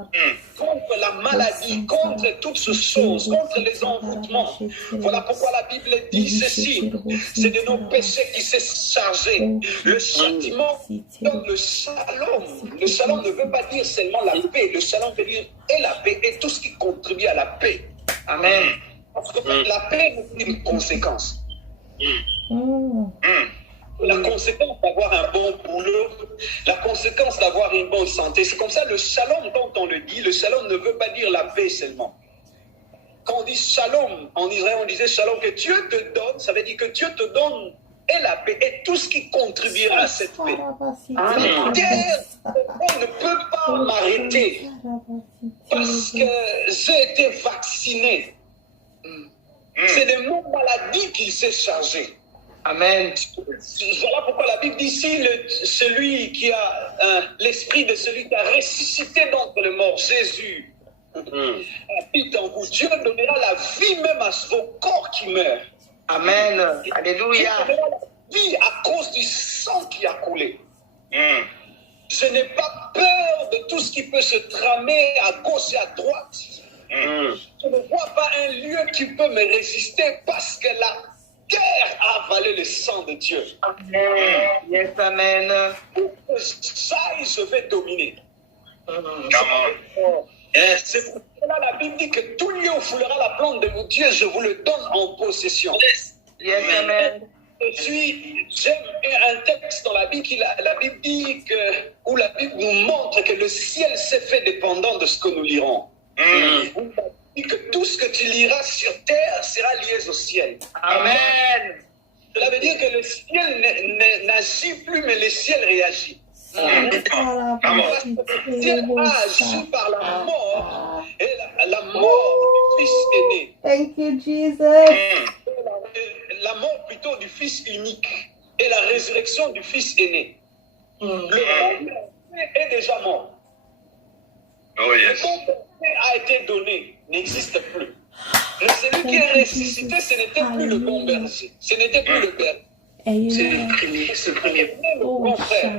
contre la maladie, contre toutes ces choses, contre les envoûtements. Voilà pourquoi la Bible dit ceci, c'est de nos péchés qui s'est chargé. Le châtiment donne le shalom. Le shalom ne veut pas dire seulement la paix, le shalom veut dire et la paix et tout ce qui contribue à la paix. Amen. Parce que la paix est une conséquence. La conséquence d'avoir un bon boulot, la conséquence d'avoir une bonne santé. C'est comme ça le shalom, quand on le dit, le shalom ne veut pas dire la paix seulement. Quand on dit shalom, en Israël on disait shalom, que Dieu te donne, ça veut dire que Dieu te donne et la paix et tout ce qui contribuera à cette paix. On ne peut pas m'arrêter parce que j'ai été vacciné. C'est de mon maladie qu'il s'est chargé. Amen. Voilà pourquoi la Bible dit ici, celui qui a l'esprit de celui qui a ressuscité d'entre les morts, Jésus, habite en vous. Dieu donnera la vie même à vos corps qui meurent. Amen. Alléluia. Dieu donnera la vie à cause du sang qui a coulé. Je n'ai pas peur de tout ce qui peut se tramer à gauche et à droite. Je ne vois pas un lieu qui peut me résister parce que la terre a avalé le sang de Dieu. Amen. Yes, amen. Pour que je vais dominer. Yes. C'est pour cela la Bible dit que tout lieu où foulera la plante de mon Dieu, je vous le donne en possession. Yes, amen. J'aime un texte dans la Bible, la Bible dit où la Bible nous montre que le ciel s'est fait dépendant de ce que nous lirons. On dit que tout ce que tu liras sur terre sera lié au ciel. Amen. Cela veut dire que le ciel n'agit plus, mais le ciel réagit. Le ciel a agi par la mort, et la mort du Fils aîné. Thank you, Jesus. La mort plutôt du Fils unique et la résurrection du Fils aîné. Le monde est déjà mort. Oh, yes. Le monde a été donné, n'existe plus. Mais celui qui est ressuscité, ce n'était plus le bon berger. Ce n'était plus le berger. C'est le premier bon frère.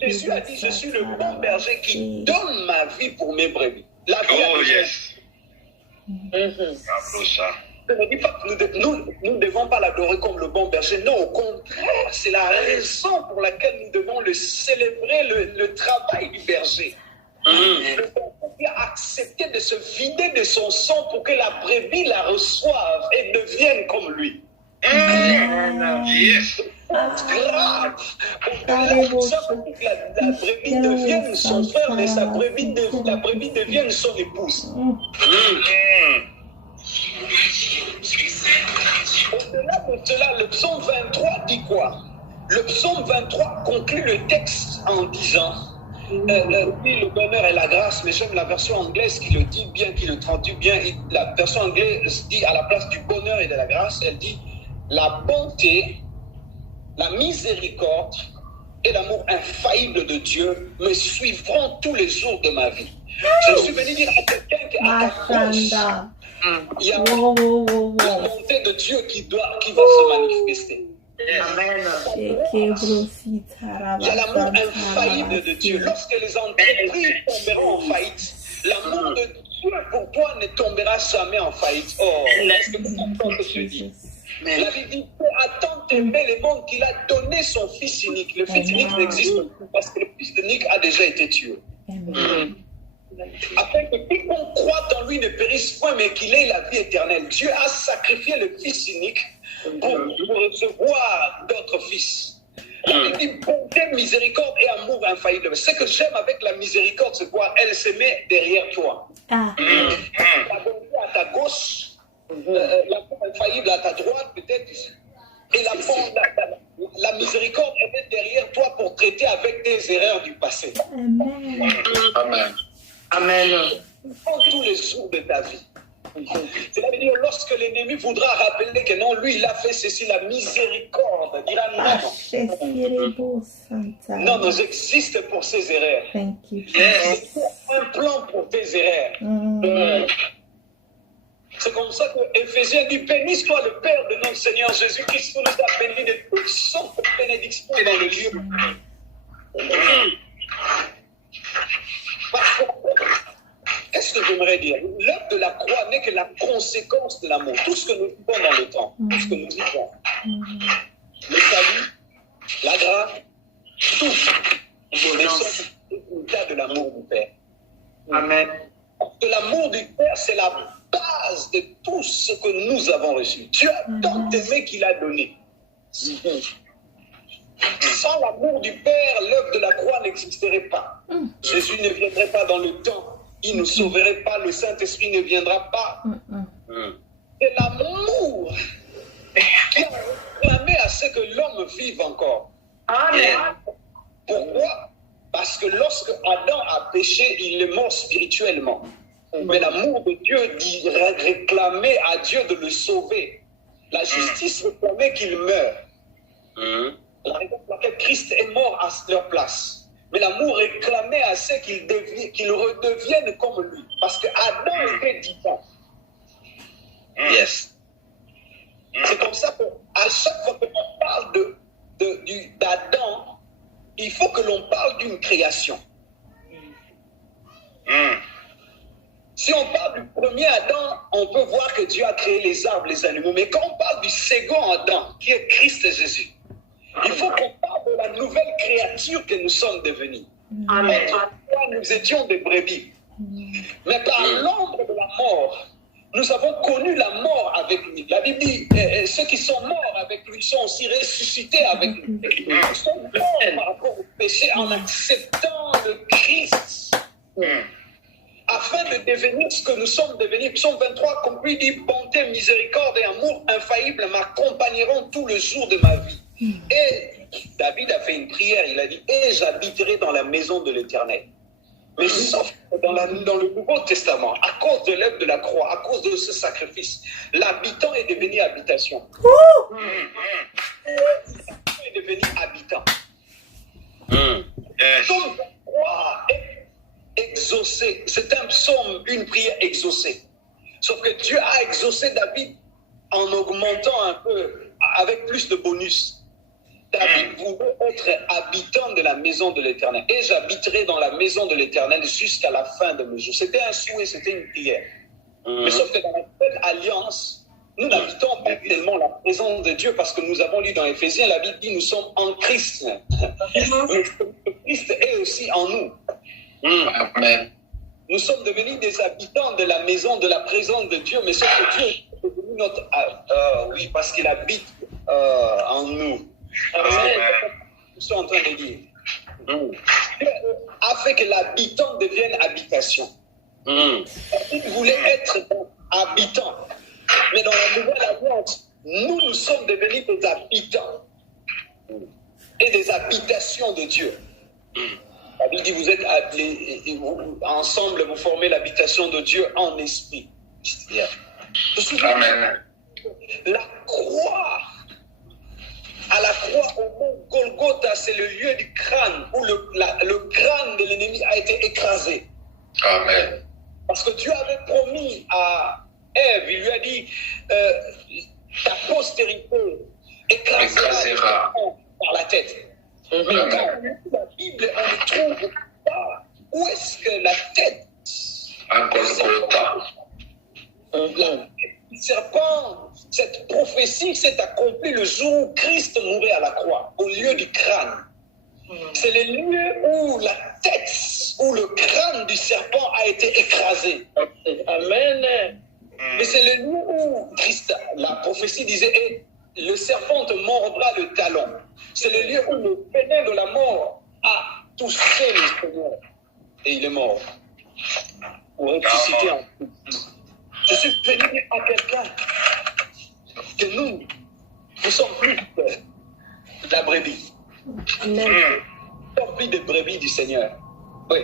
Jésus a dit, je suis le bon berger qui donne ma vie pour mes brebis. La vie oh, yes. Je ne dis pas que nous ne devons pas l'adorer comme le bon berger. Non, au contraire, c'est la raison pour laquelle nous devons le célébrer, le travail du berger. Le berger a accepté de se vider de son sang pour que la brebis la reçoive et devienne comme lui. Yes. Grave. La brebis devienne son frère, mais la brebis devienne son épouse. Au-delà de cela, le psaume 23 dit quoi? Le psaume 23 conclut le texte en disant le bonheur et la grâce, mais j'aime la version anglaise qui le dit bien, qui le traduit bien. La version anglaise dit à la place du bonheur et de la grâce, elle dit la bonté, la miséricorde et l'amour infaillible de Dieu me suivront tous les jours de ma vie. Je suis venu dire à quelqu'un qui a ta gauche, il y a la bonté de Dieu qui va se manifester. Amen. Il y a l'amour infaillible de Dieu. Lorsque les entreprises tomberont en faillite, l'amour de Dieu pour toi ne tombera jamais en faillite. Oh, est-ce que vous comprenez ce que je dis? La Bible dit a tant aimé le monde qu'il a donné son Fils unique. Le Fils unique n'existe plus parce que le Fils unique a déjà été tué. Afin que quiconque croit en lui ne périsse point, mais qu'il ait la vie éternelle. Dieu a sacrifié le Fils unique pour recevoir d'autres fils. La Bible dit bonté, miséricorde et amour infaillible. Ce que j'aime avec la miséricorde, c'est quoi? Elle se met derrière toi. La bonté à ta gauche, l'amour infaillible à ta droite, peut-être. Et la miséricorde, elle est derrière toi pour traiter avec tes erreurs du passé. Amen. Amen. Amen. Tous les jours de ta vie. Cela veut dire, lorsque l'ennemi voudra rappeler que non, lui, il a fait ceci, la miséricorde dira non. Non, nous existons pour ces erreurs. Thank you, Yes. C'est un plan pour tes erreurs. C'est comme ça que Éphésiens dit, béni soit le Père de notre Seigneur Jésus-Christ, qui nous a bénis de toutes sortes de bénédictions dans le lieu. Qu'est-ce que j'aimerais dire? L'œuvre de la croix n'est que la conséquence de l'amour. Tout ce que nous vivons dans le temps, tout ce que nous vivons, le salut, la grâce, tout, c'est le résultat de l'amour du Père. Amen. Parce que l'amour du Père, c'est la base de tout ce que nous avons reçu. Dieu a tant aimé qu'il a donné. Sans l'amour du Père, l'œuvre de la croix n'existerait pas. Jésus ne viendrait pas dans le temps. Il ne sauverait pas. Le Saint-Esprit ne viendra pas. C'est l'amour qui a réclamé à ce que l'homme vive encore. Amen. Pourquoi? Parce que lorsque Adam a péché, il est mort spirituellement. Mais l'amour de Dieu réclamait à Dieu de le sauver. La justice réclamait qu'il meure. La raison pour laquelle Christ est mort à leur place. Mais l'amour réclamait à ce qu'il redevienne comme lui. Parce que Adam était divin. Yes. C'est comme ça qu'à chaque fois que l'on parle d'Adam, il faut que l'on parle d'une création. Si on parle du premier Adam, on peut voir que Dieu a créé les arbres, les animaux. Mais quand on parle du second Adam, qui est Christ Jésus, il faut qu'on parle de la nouvelle créature que nous sommes devenus. Amen. Autrefois, nous étions des brebis. Mais par l'ombre de la mort, nous avons connu la mort avec lui. La Bible dit, ceux qui sont morts avec lui sont aussi ressuscités avec lui. Ils sont morts par rapport au péché en acceptant le Christ. Afin de devenir ce que nous sommes devenus. Psaume 23, comme lui dit, bonté, miséricorde et amour infaillible m'accompagneront tout le jour de ma vie. Et David a fait une prière, il a dit, et j'habiterai dans la maison de l'Éternel. Mais sauf que dans le Nouveau Testament, à cause de l'œuvre de la croix, à cause de ce sacrifice, l'habitant est devenu habitation. L'habitant est devenu habitant. Psaume 23 est exaucé. C'est un psaume, une prière exaucée. Sauf que Dieu a exaucé David en augmentant un peu, avec plus de bonus. David voulait être habitant de la maison de l'Éternel. Et j'habiterai dans la maison de l'Éternel jusqu'à la fin de mes jours. C'était un souhait, c'était une prière. Mais sauf que dans la nouvelle alliance, nous n'habitons pas tellement la présence de Dieu parce que nous avons lu dans Éphésiens, la Bible dit nous sommes en Christ. Mais Christ est aussi en nous. Amen. Nous sommes devenus des habitants de la maison de la présence de Dieu, mais sauf que Dieu est devenu notre... oui, parce qu'il habite en nous. Nous sommes en train de dire. Dieu a fait que l'habitant devienne habitation. Il voulait être habitant. Mais dans la nouvelle alliance, nous sommes devenus des habitants et des habitations de Dieu. La Bible dit, vous êtes ensemble, vous formez l'habitation de Dieu en esprit. Amen. La croix, à la croix au mont Golgotha, c'est le lieu du crâne où le crâne de l'ennemi a été écrasé. Amen. Parce que Dieu avait promis à Ève, il lui a dit, ta postérité écrasera par la tête. Mais quand on lit la Bible, on ne trouve pas où est-ce que la tête le serpent, cette prophétie s'est accomplie le jour où Christ mourait à la croix, au lieu du crâne. C'est le lieu où la tête, où le crâne du serpent a été écrasé. Amen. Mais c'est le lieu où Christ, la prophétie disait, et le serpent te mordra le talon. C'est le lieu où le venin de la mort a touché le Seigneur. Et il est mort. Pour ressusciter en Christ. Je suis venu dire à quelqu'un que nous sommes plus de la brebis. Nous sommes plus des brebis du Seigneur. Oui.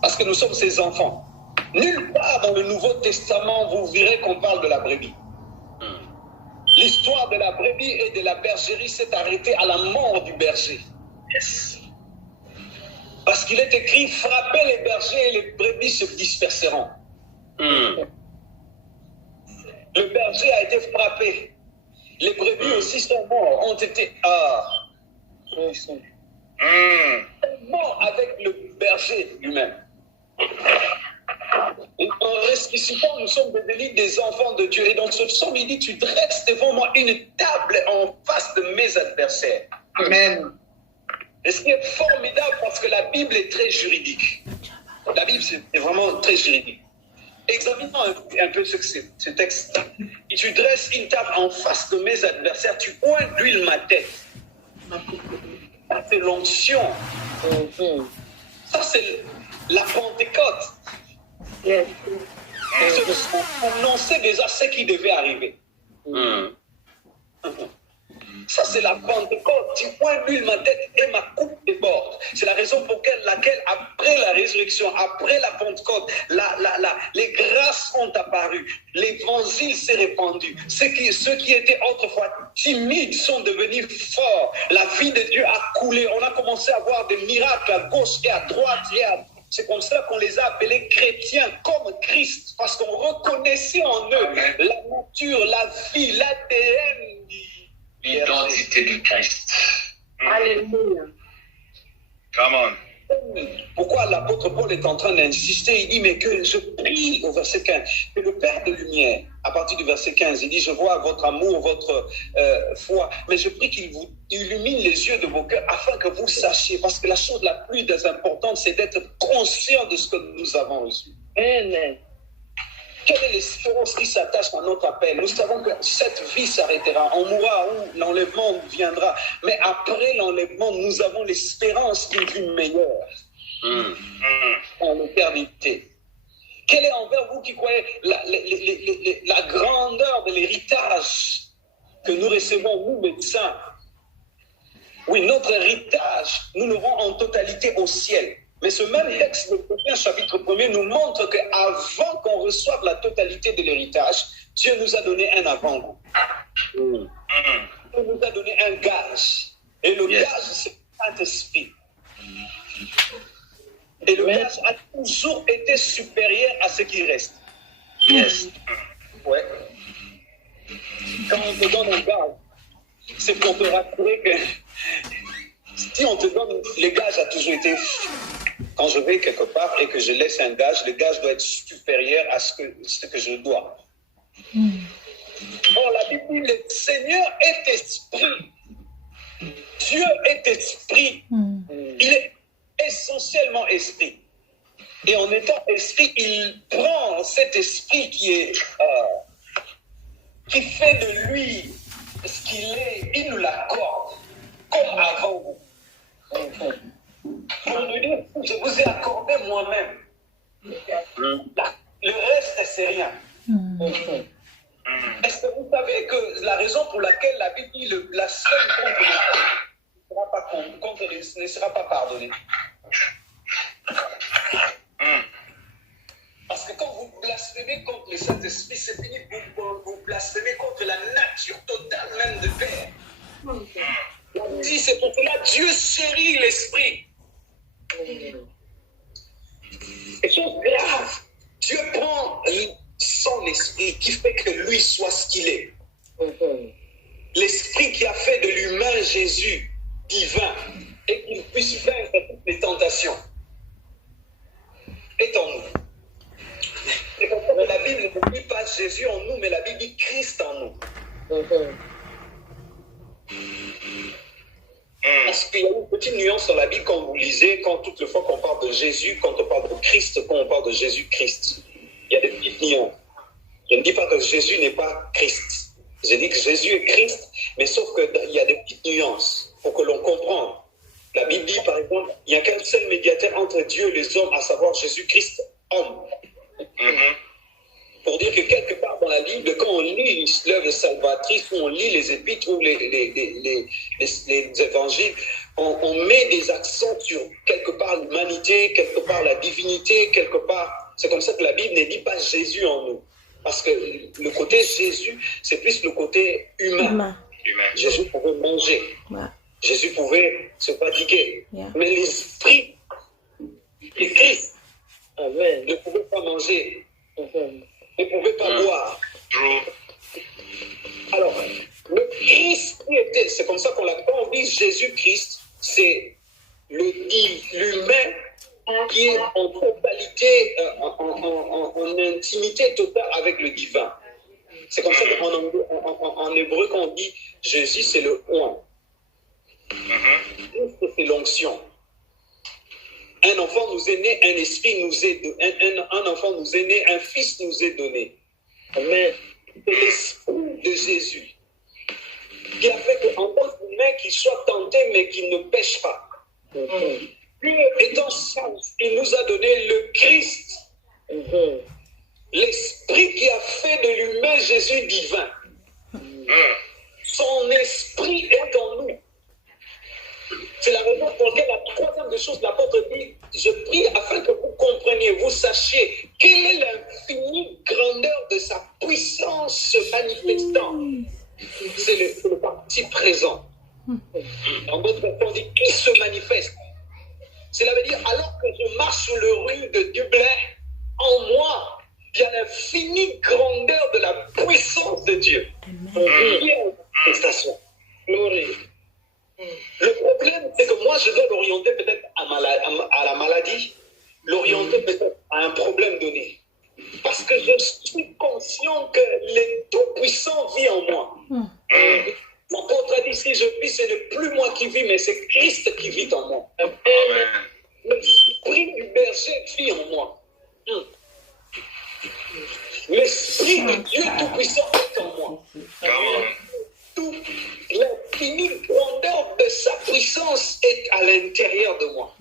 Parce que nous sommes ses enfants. Nulle part dans le Nouveau Testament, vous verrez qu'on parle de la brebis. L'histoire de la brebis et de la bergerie s'est arrêtée à la mort du berger. Yes. Parce qu'il est écrit, frappez les bergers et les brebis se disperseront. Le berger a été frappé. Les brebis aussi sont morts, ont été... ils sont morts avec le berger lui-même. En ressuscitant, nous sommes devenus des enfants de Dieu. Et dans ce psaume, il dit, tu dresses devant moi une table en face de mes adversaires. Amen. Et ce qui est formidable, parce que la Bible est très juridique. La Bible, c'est vraiment très juridique. Examinons un peu ce texte. Et tu dresses une table en face de mes adversaires, tu oins d'huile ma tête. Ça, c'est l'onction. Ça, c'est la Pentecôte. Yes. On sait déjà ce qui devait arriver. Ça, c'est la Pentecôte. Tu oins d'huile ma tête et ma coupe déborde. C'est la raison pour laquelle, après la résurrection, après la Pentecôte, les grâces ont apparu. L'évangile s'est répandu. Ceux qui étaient autrefois timides sont devenus forts. La vie de Dieu a coulé. On a commencé à voir des miracles à gauche et à droite. C'est comme ça qu'on les a appelés chrétiens, comme Christ, parce qu'on reconnaissait en eux la nature, la vie, l'ADN. L'identité du Christ. Alléluia. Come on. Pourquoi l'apôtre Paul est en train d'insister? Il dit, mais que je prie au verset 15, que le Père de lumière, à partir du verset 15, il dit, je vois votre amour, votre foi, mais je prie qu'il vous illumine les yeux de vos cœurs afin que vous sachiez, parce que la chose la plus importante, c'est d'être conscient de ce que nous avons reçu. Amen. Quelle est l'espérance qui s'attache à notre appel? Nous savons que cette vie s'arrêtera. On mourra où l'enlèvement viendra. Mais après l'enlèvement, nous avons l'espérance qui est plus meilleure en éternité. Quelle est envers vous qui croyez la grandeur de l'héritage que nous recevons, nous médecins? Oui, notre héritage, nous l'aurons en totalité au ciel. Mais ce même texte de Colossiens chapitre 1er nous montre qu'avant qu'on reçoive la totalité de l'héritage, Dieu nous a donné un avant-goût. Dieu nous a donné un gage. Et le gage, c'est le Saint-Esprit. Et le gage a toujours été supérieur à ce qui reste. Yes. Ouais. Quand on te donne un gage, c'est pour te rassurer que si on te donne, le gage a toujours été... Quand je vais quelque part et que je laisse un gage, le gage doit être supérieur à ce que je dois. Or, la Bible dit, le Seigneur est esprit. Dieu est esprit. Il est essentiellement esprit. Et en étant esprit, il prend cet esprit qui fait de lui ce qu'il est, il nous l'accorde, comme avant vous. Pour nous dire, je vous ai accordé moi-même. Le reste, c'est rien. Est-ce que vous savez que la raison pour laquelle la Bible dit le blasphème contre le ne sera pas pardonné? Parce que quand vous blasphémez contre le Saint-Esprit, c'est fini, vous blasphémez contre la nature totale même de Père. dit, c'est pour cela Dieu chérit l'esprit. Et chose grave, Dieu prend son esprit qui fait que lui soit ce qu'il est. L'esprit qui a fait de l'humain Jésus divin et qu'il puisse vaincre toutes les tentations est en nous. C'est comme ça que la Bible ne dit pas Jésus en nous, mais la Bible dit Christ en nous. Parce qu'il y a une petite nuance dans la Bible quand vous lisez, quand toute fois qu'on parle de Jésus, quand on parle de Christ, quand on parle de Jésus-Christ. Il y a des petites nuances. Je ne dis pas que Jésus n'est pas Christ. Je dis que Jésus est Christ, mais sauf qu'il y a des petites nuances pour que l'on comprenne. La Bible dit, par exemple, il n'y a qu'un seul médiateur entre Dieu et les hommes, à savoir Jésus-Christ, homme. Pour dire que quelque part dans la Bible, quand on lit l'œuvre salvatrice, ou on lit les épîtres ou les évangiles, on met des accents sur quelque part l'humanité, quelque part la divinité, quelque part C'est comme ça que la Bible ne dit pas Jésus en nous. Parce que le côté Jésus, c'est plus le côté humain. Jésus pouvait manger. Jésus pouvait se fatiguer. Mais l'esprit de Christ ne pouvait pas manger. Ne pouvait pas boire. Alors, le Christ qui était, c'est comme ça qu'on l'a, quand on dit Jésus-Christ, c'est l'humain qui est en totalité, en intimité totale avec le divin. C'est comme ça qu'en hébreu, quand on dit Jésus, c'est le oint. C'est l'onction. Un enfant nous est né, un esprit nous est donné, un enfant nous est né, un fils nous est donné. Mais c'est l'esprit de Jésus qui a fait qu'en tant qu'humain, qu'il soit tenté, mais qu'il ne pêche pas. Dieu étant sage, il nous a donné le Christ, l'esprit qui a fait de l'humain Jésus divin. Son esprit est en nous. C'est la raison pour laquelle la troisième des choses, l'apôtre dit, je prie afin que vous compreniez, vous sachiez quelle est l'infinie grandeur de sa puissance se manifestant. C'est le participe présent. En d'autres termes, on dit qui se manifeste. Cela veut dire, alors que je marche sur le rue de Dublin, en moi, il y a l'infinie grandeur de la puissance de Dieu. Manifestation. Le problème, c'est que moi, je dois l'orienter peut-être à la maladie, l'orienter peut-être à un problème donné. Parce que je suis conscient que le Tout-Puissant vit en moi. L'apôtre a dit, si je vis, ce n'est plus moi qui vis, mais c'est Christ qui vit en moi. L'esprit du berger vit en moi. L'esprit de Dieu Tout-Puissant est en moi. Toute l'infinie grandeur de sa puissance est à l'intérieur de moi.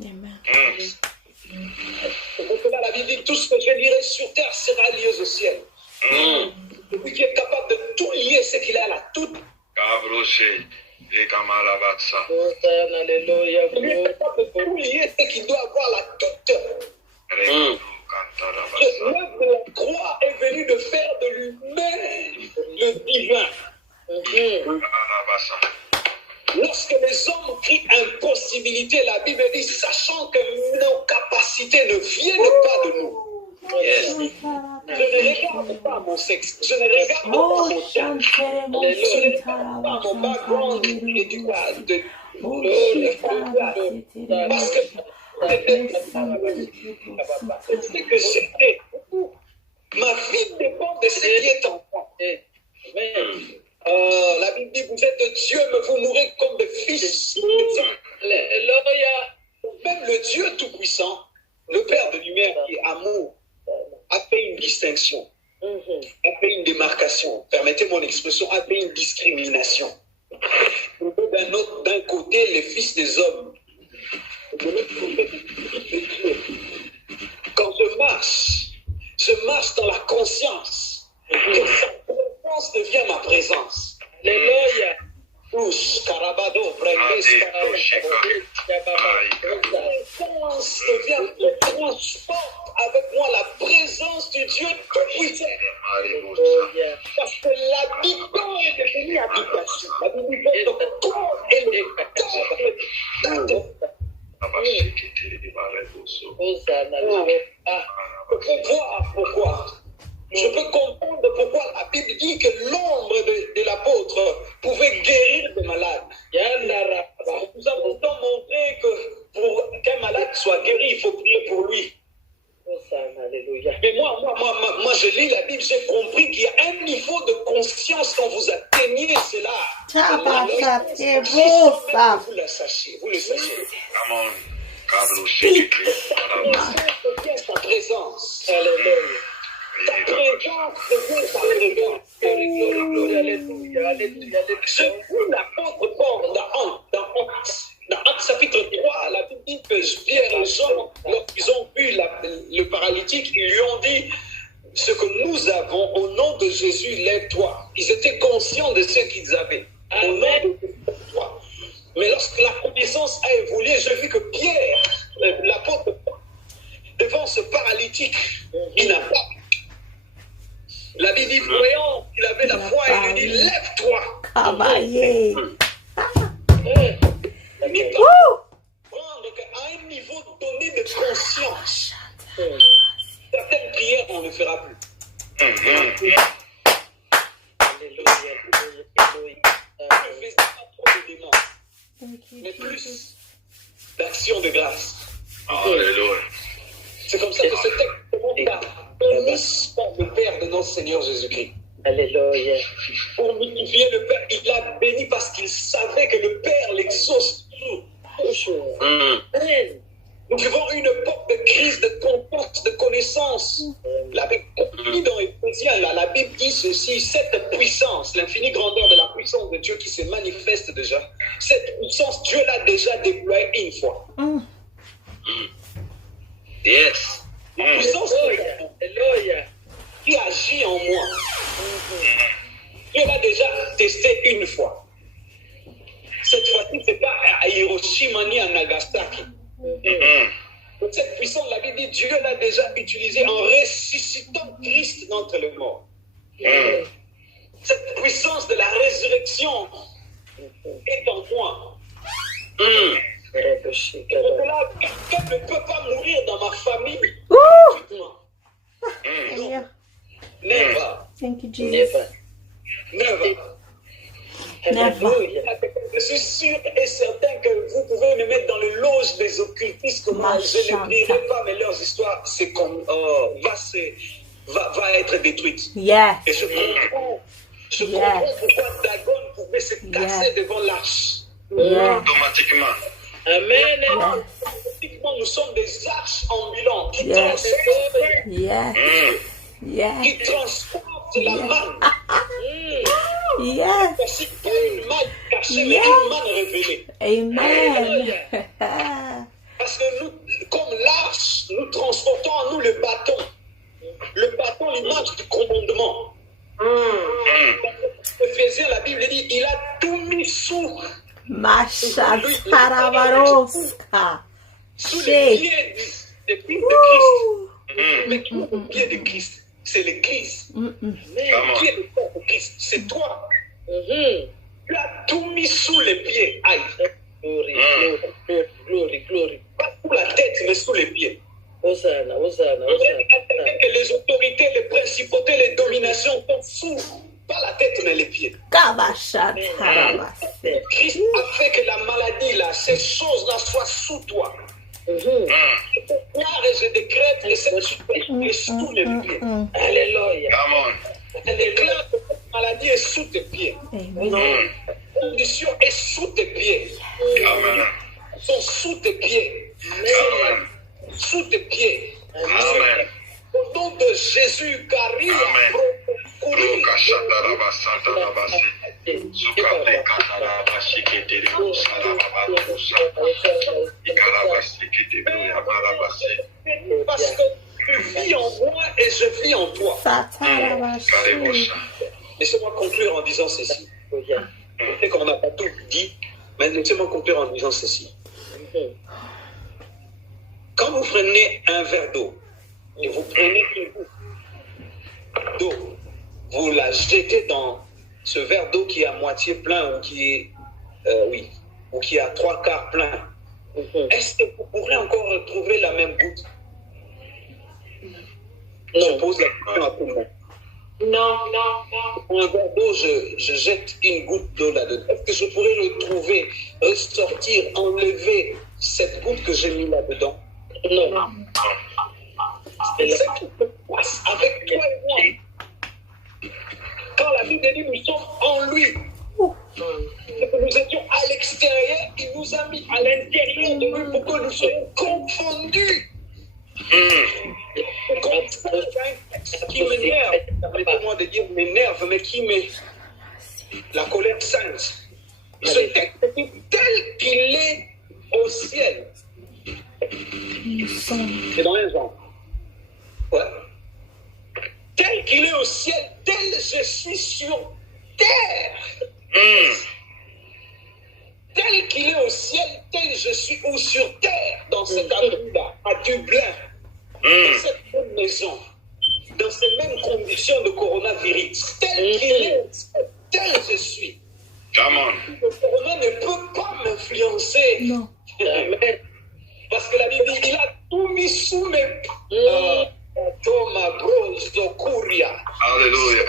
C'est pour cela la Bible dit, tout ce que je lirai sur terre sera lié au ciel. Celui qui est capable de tout lier, c'est qu'il a la toute. Celui qui est capable de tout lier, c'est qu'il doit avoir la toute. L'œuvre de la croix est venue de faire de l'humain le divin. Lorsque les hommes crient impossibilité, la Bible dit, sachant que nos capacités ne viennent pas de nous. Je ne regarde pas mon sexe, je ne regarde pas mon sexe, je ne regarde pas mon background éducatif, parce que c'est que j'étais. Ma vie dépend de ce qui est en moi. La Bible dit, vous êtes de Dieu, mais vous mourrez comme des fils. Même le Dieu Tout-Puissant, le Père de lumière qui est amour, a fait une distinction, a fait une démarcation, permettez mon expression, a fait une discrimination. D'un côté, les fils des hommes, de l'autre côté, les dieux. Quand je marche dans la conscience que sa présence devient ma présence. Alléluia. Tous, Carabado, Brendes, présence devient, me transporte avec moi la présence du Dieu Tout-Puissant. Parce que l'habitant est devenu habitation. La Bible dit le corps et le temple. Pourquoi? Je peux comprendre pourquoi la Bible dit que l'ombre de l'apôtre pouvait guérir des malades. Nous avons montré que pour qu'un malade soit guéri, il faut prier pour lui. Mais moi, je lis la Bible, j'ai compris qu'il y a un niveau de conscience quand vous atteignez cela. Vous le sachez, vous le sachez. Sa présence. Alléluia. Ta présence devient sa présence. Je lis l'apôtre Paul dans Actes chapitre 3, la Bible dit que Pierre et Jean, lorsqu'ils ont vu le paralytique, ils lui ont dit ce que nous avons au nom de Jésus, lève-toi. Ils étaient conscients de ce qu'ils avaient. Au nom de Jésus, lève-toi. Mais lorsque la connaissance a évolué, j'ai vu que Pierre, l'apôtre, devant ce paralytique, croyant qu'il avait la foi et il lui dit, lève-toi. Cavalier. Prendre qu'à un niveau donné de conscience, certaines prières, on ne le fera plus. Ne faisait pas trop de demandes, mais plus d'action de grâce. Alléluia. C'est comme ça que ce texte commence à bénisse par le Père de notre Seigneur Jésus-Christ. Alléluia. Pour magnifier le Père, il l'a béni parce qu'il savait que le Père l'exauce toujours. Nous vivons une époque de crise de confiance, de connaissance. La Bible dit dans Éphésiens, la Bible dit ceci, cette puissance, l'infinie grandeur de la puissance de Dieu qui se manifeste déjà, cette puissance, Dieu l'a déjà déployée une fois. Yes. La puissance qui agit en moi, Dieu l'a déjà testé une fois. Cette fois-ci, ce n'est pas à Hiroshima ni à Nagasaki. Cette puissance, la Bible dit, Dieu l'a déjà utilisée en ressuscitant Christ d'entre les morts. Cette puissance de la résurrection est en moi. Au-delà, quelqu'un ne peut pas mourir dans ma famille. Non. Never. Thank you, Jesus. Never. Never. Je suis sûr et certain que vous pouvez me mettre dans le loge des occultistes comme je ne brillerai pas, mais leurs histoires c'est comme, va être détruite. Yes. Et je comprends pourquoi Dagon pouvait se casser devant l'arche. Automatiquement. Amen. Automatiquement, nous sommes des arches ambulantes qui transportent, qui transportent la manne. Yes. Pas une manne cachée, mais une manne révélée. Amen. Parce que nous, comme l'arche, nous transportons en nous le bâton. Le bâton, l'image du commandement. Éphésiens, la Bible dit, il a tout mis sous sous les pieds de Christ. Mais qui est le pied de Christ? C'est l'Église. Qui est le corps de Christ? C'est toi. Tu as tout mis sous les pieds. Aïe. Glory. Pas sous la tête, mais sous les pieds. Hosanna. Que les autorités, les principautés, les dominations sont sous, pas la tête, mais les pieds. Christ a fait que la maladie, là, ces choses-là soient sous toi. Et je décrète que cette situation est sous les pieds. Alléluia. Je déclare que cette maladie est sous tes pieds. La condition est sous tes pieds. Amen. Sont sous tes pieds. Amen. Sous tes pieds. Amen. Au nom de Jésus, Caria, parce que tu vis en moi et je vis en toi. Laissez-moi conclure en disant ceci. Je sais qu'on n'a pas tout dit, mais laissez-moi conclure en disant ceci. Quand vous prenez un verre d'eau et vous prenez une goutte d'eau, vous la jetez dans ce verre d'eau qui est à moitié plein ou qui est, ou qui est à 3/4 plein, est-ce que vous pourrez encore retrouver la même goutte? Je pose la question à tout le monde. Non. Pour un verre d'eau, je jette une goutte d'eau là-dedans. Est-ce que je pourrais retrouver, ressortir, enlever cette goutte que j'ai mis là-dedans? Non. C'est ce qui se passe avec toi et moi. Quand la Bible dit nous sommes en lui, c'est que nous étions à l'extérieur, il nous a mis à l'intérieur de lui pour que nous soyons confondus. Qui m'énerve, permettez-moi de dire m'énerve, mais qui met la colère sainte. Ce texte dit tel qu'il est au ciel. C'est dans un genre. Ouais. Tel qu'il est au ciel, tel je suis sur terre. Tel qu'il est au ciel, tel je suis ou sur terre, dans cette avenue-là, à Dublin, dans cette même maison, dans ces mêmes conditions. condition de coronavirus, tel qu'il est, tel je suis. Come on. Le corona ne peut pas m'influencer. Non. Amen. Parce que la Bible dit, il a tout mis sous mes... Thomas Bros Okuria. Alléluia.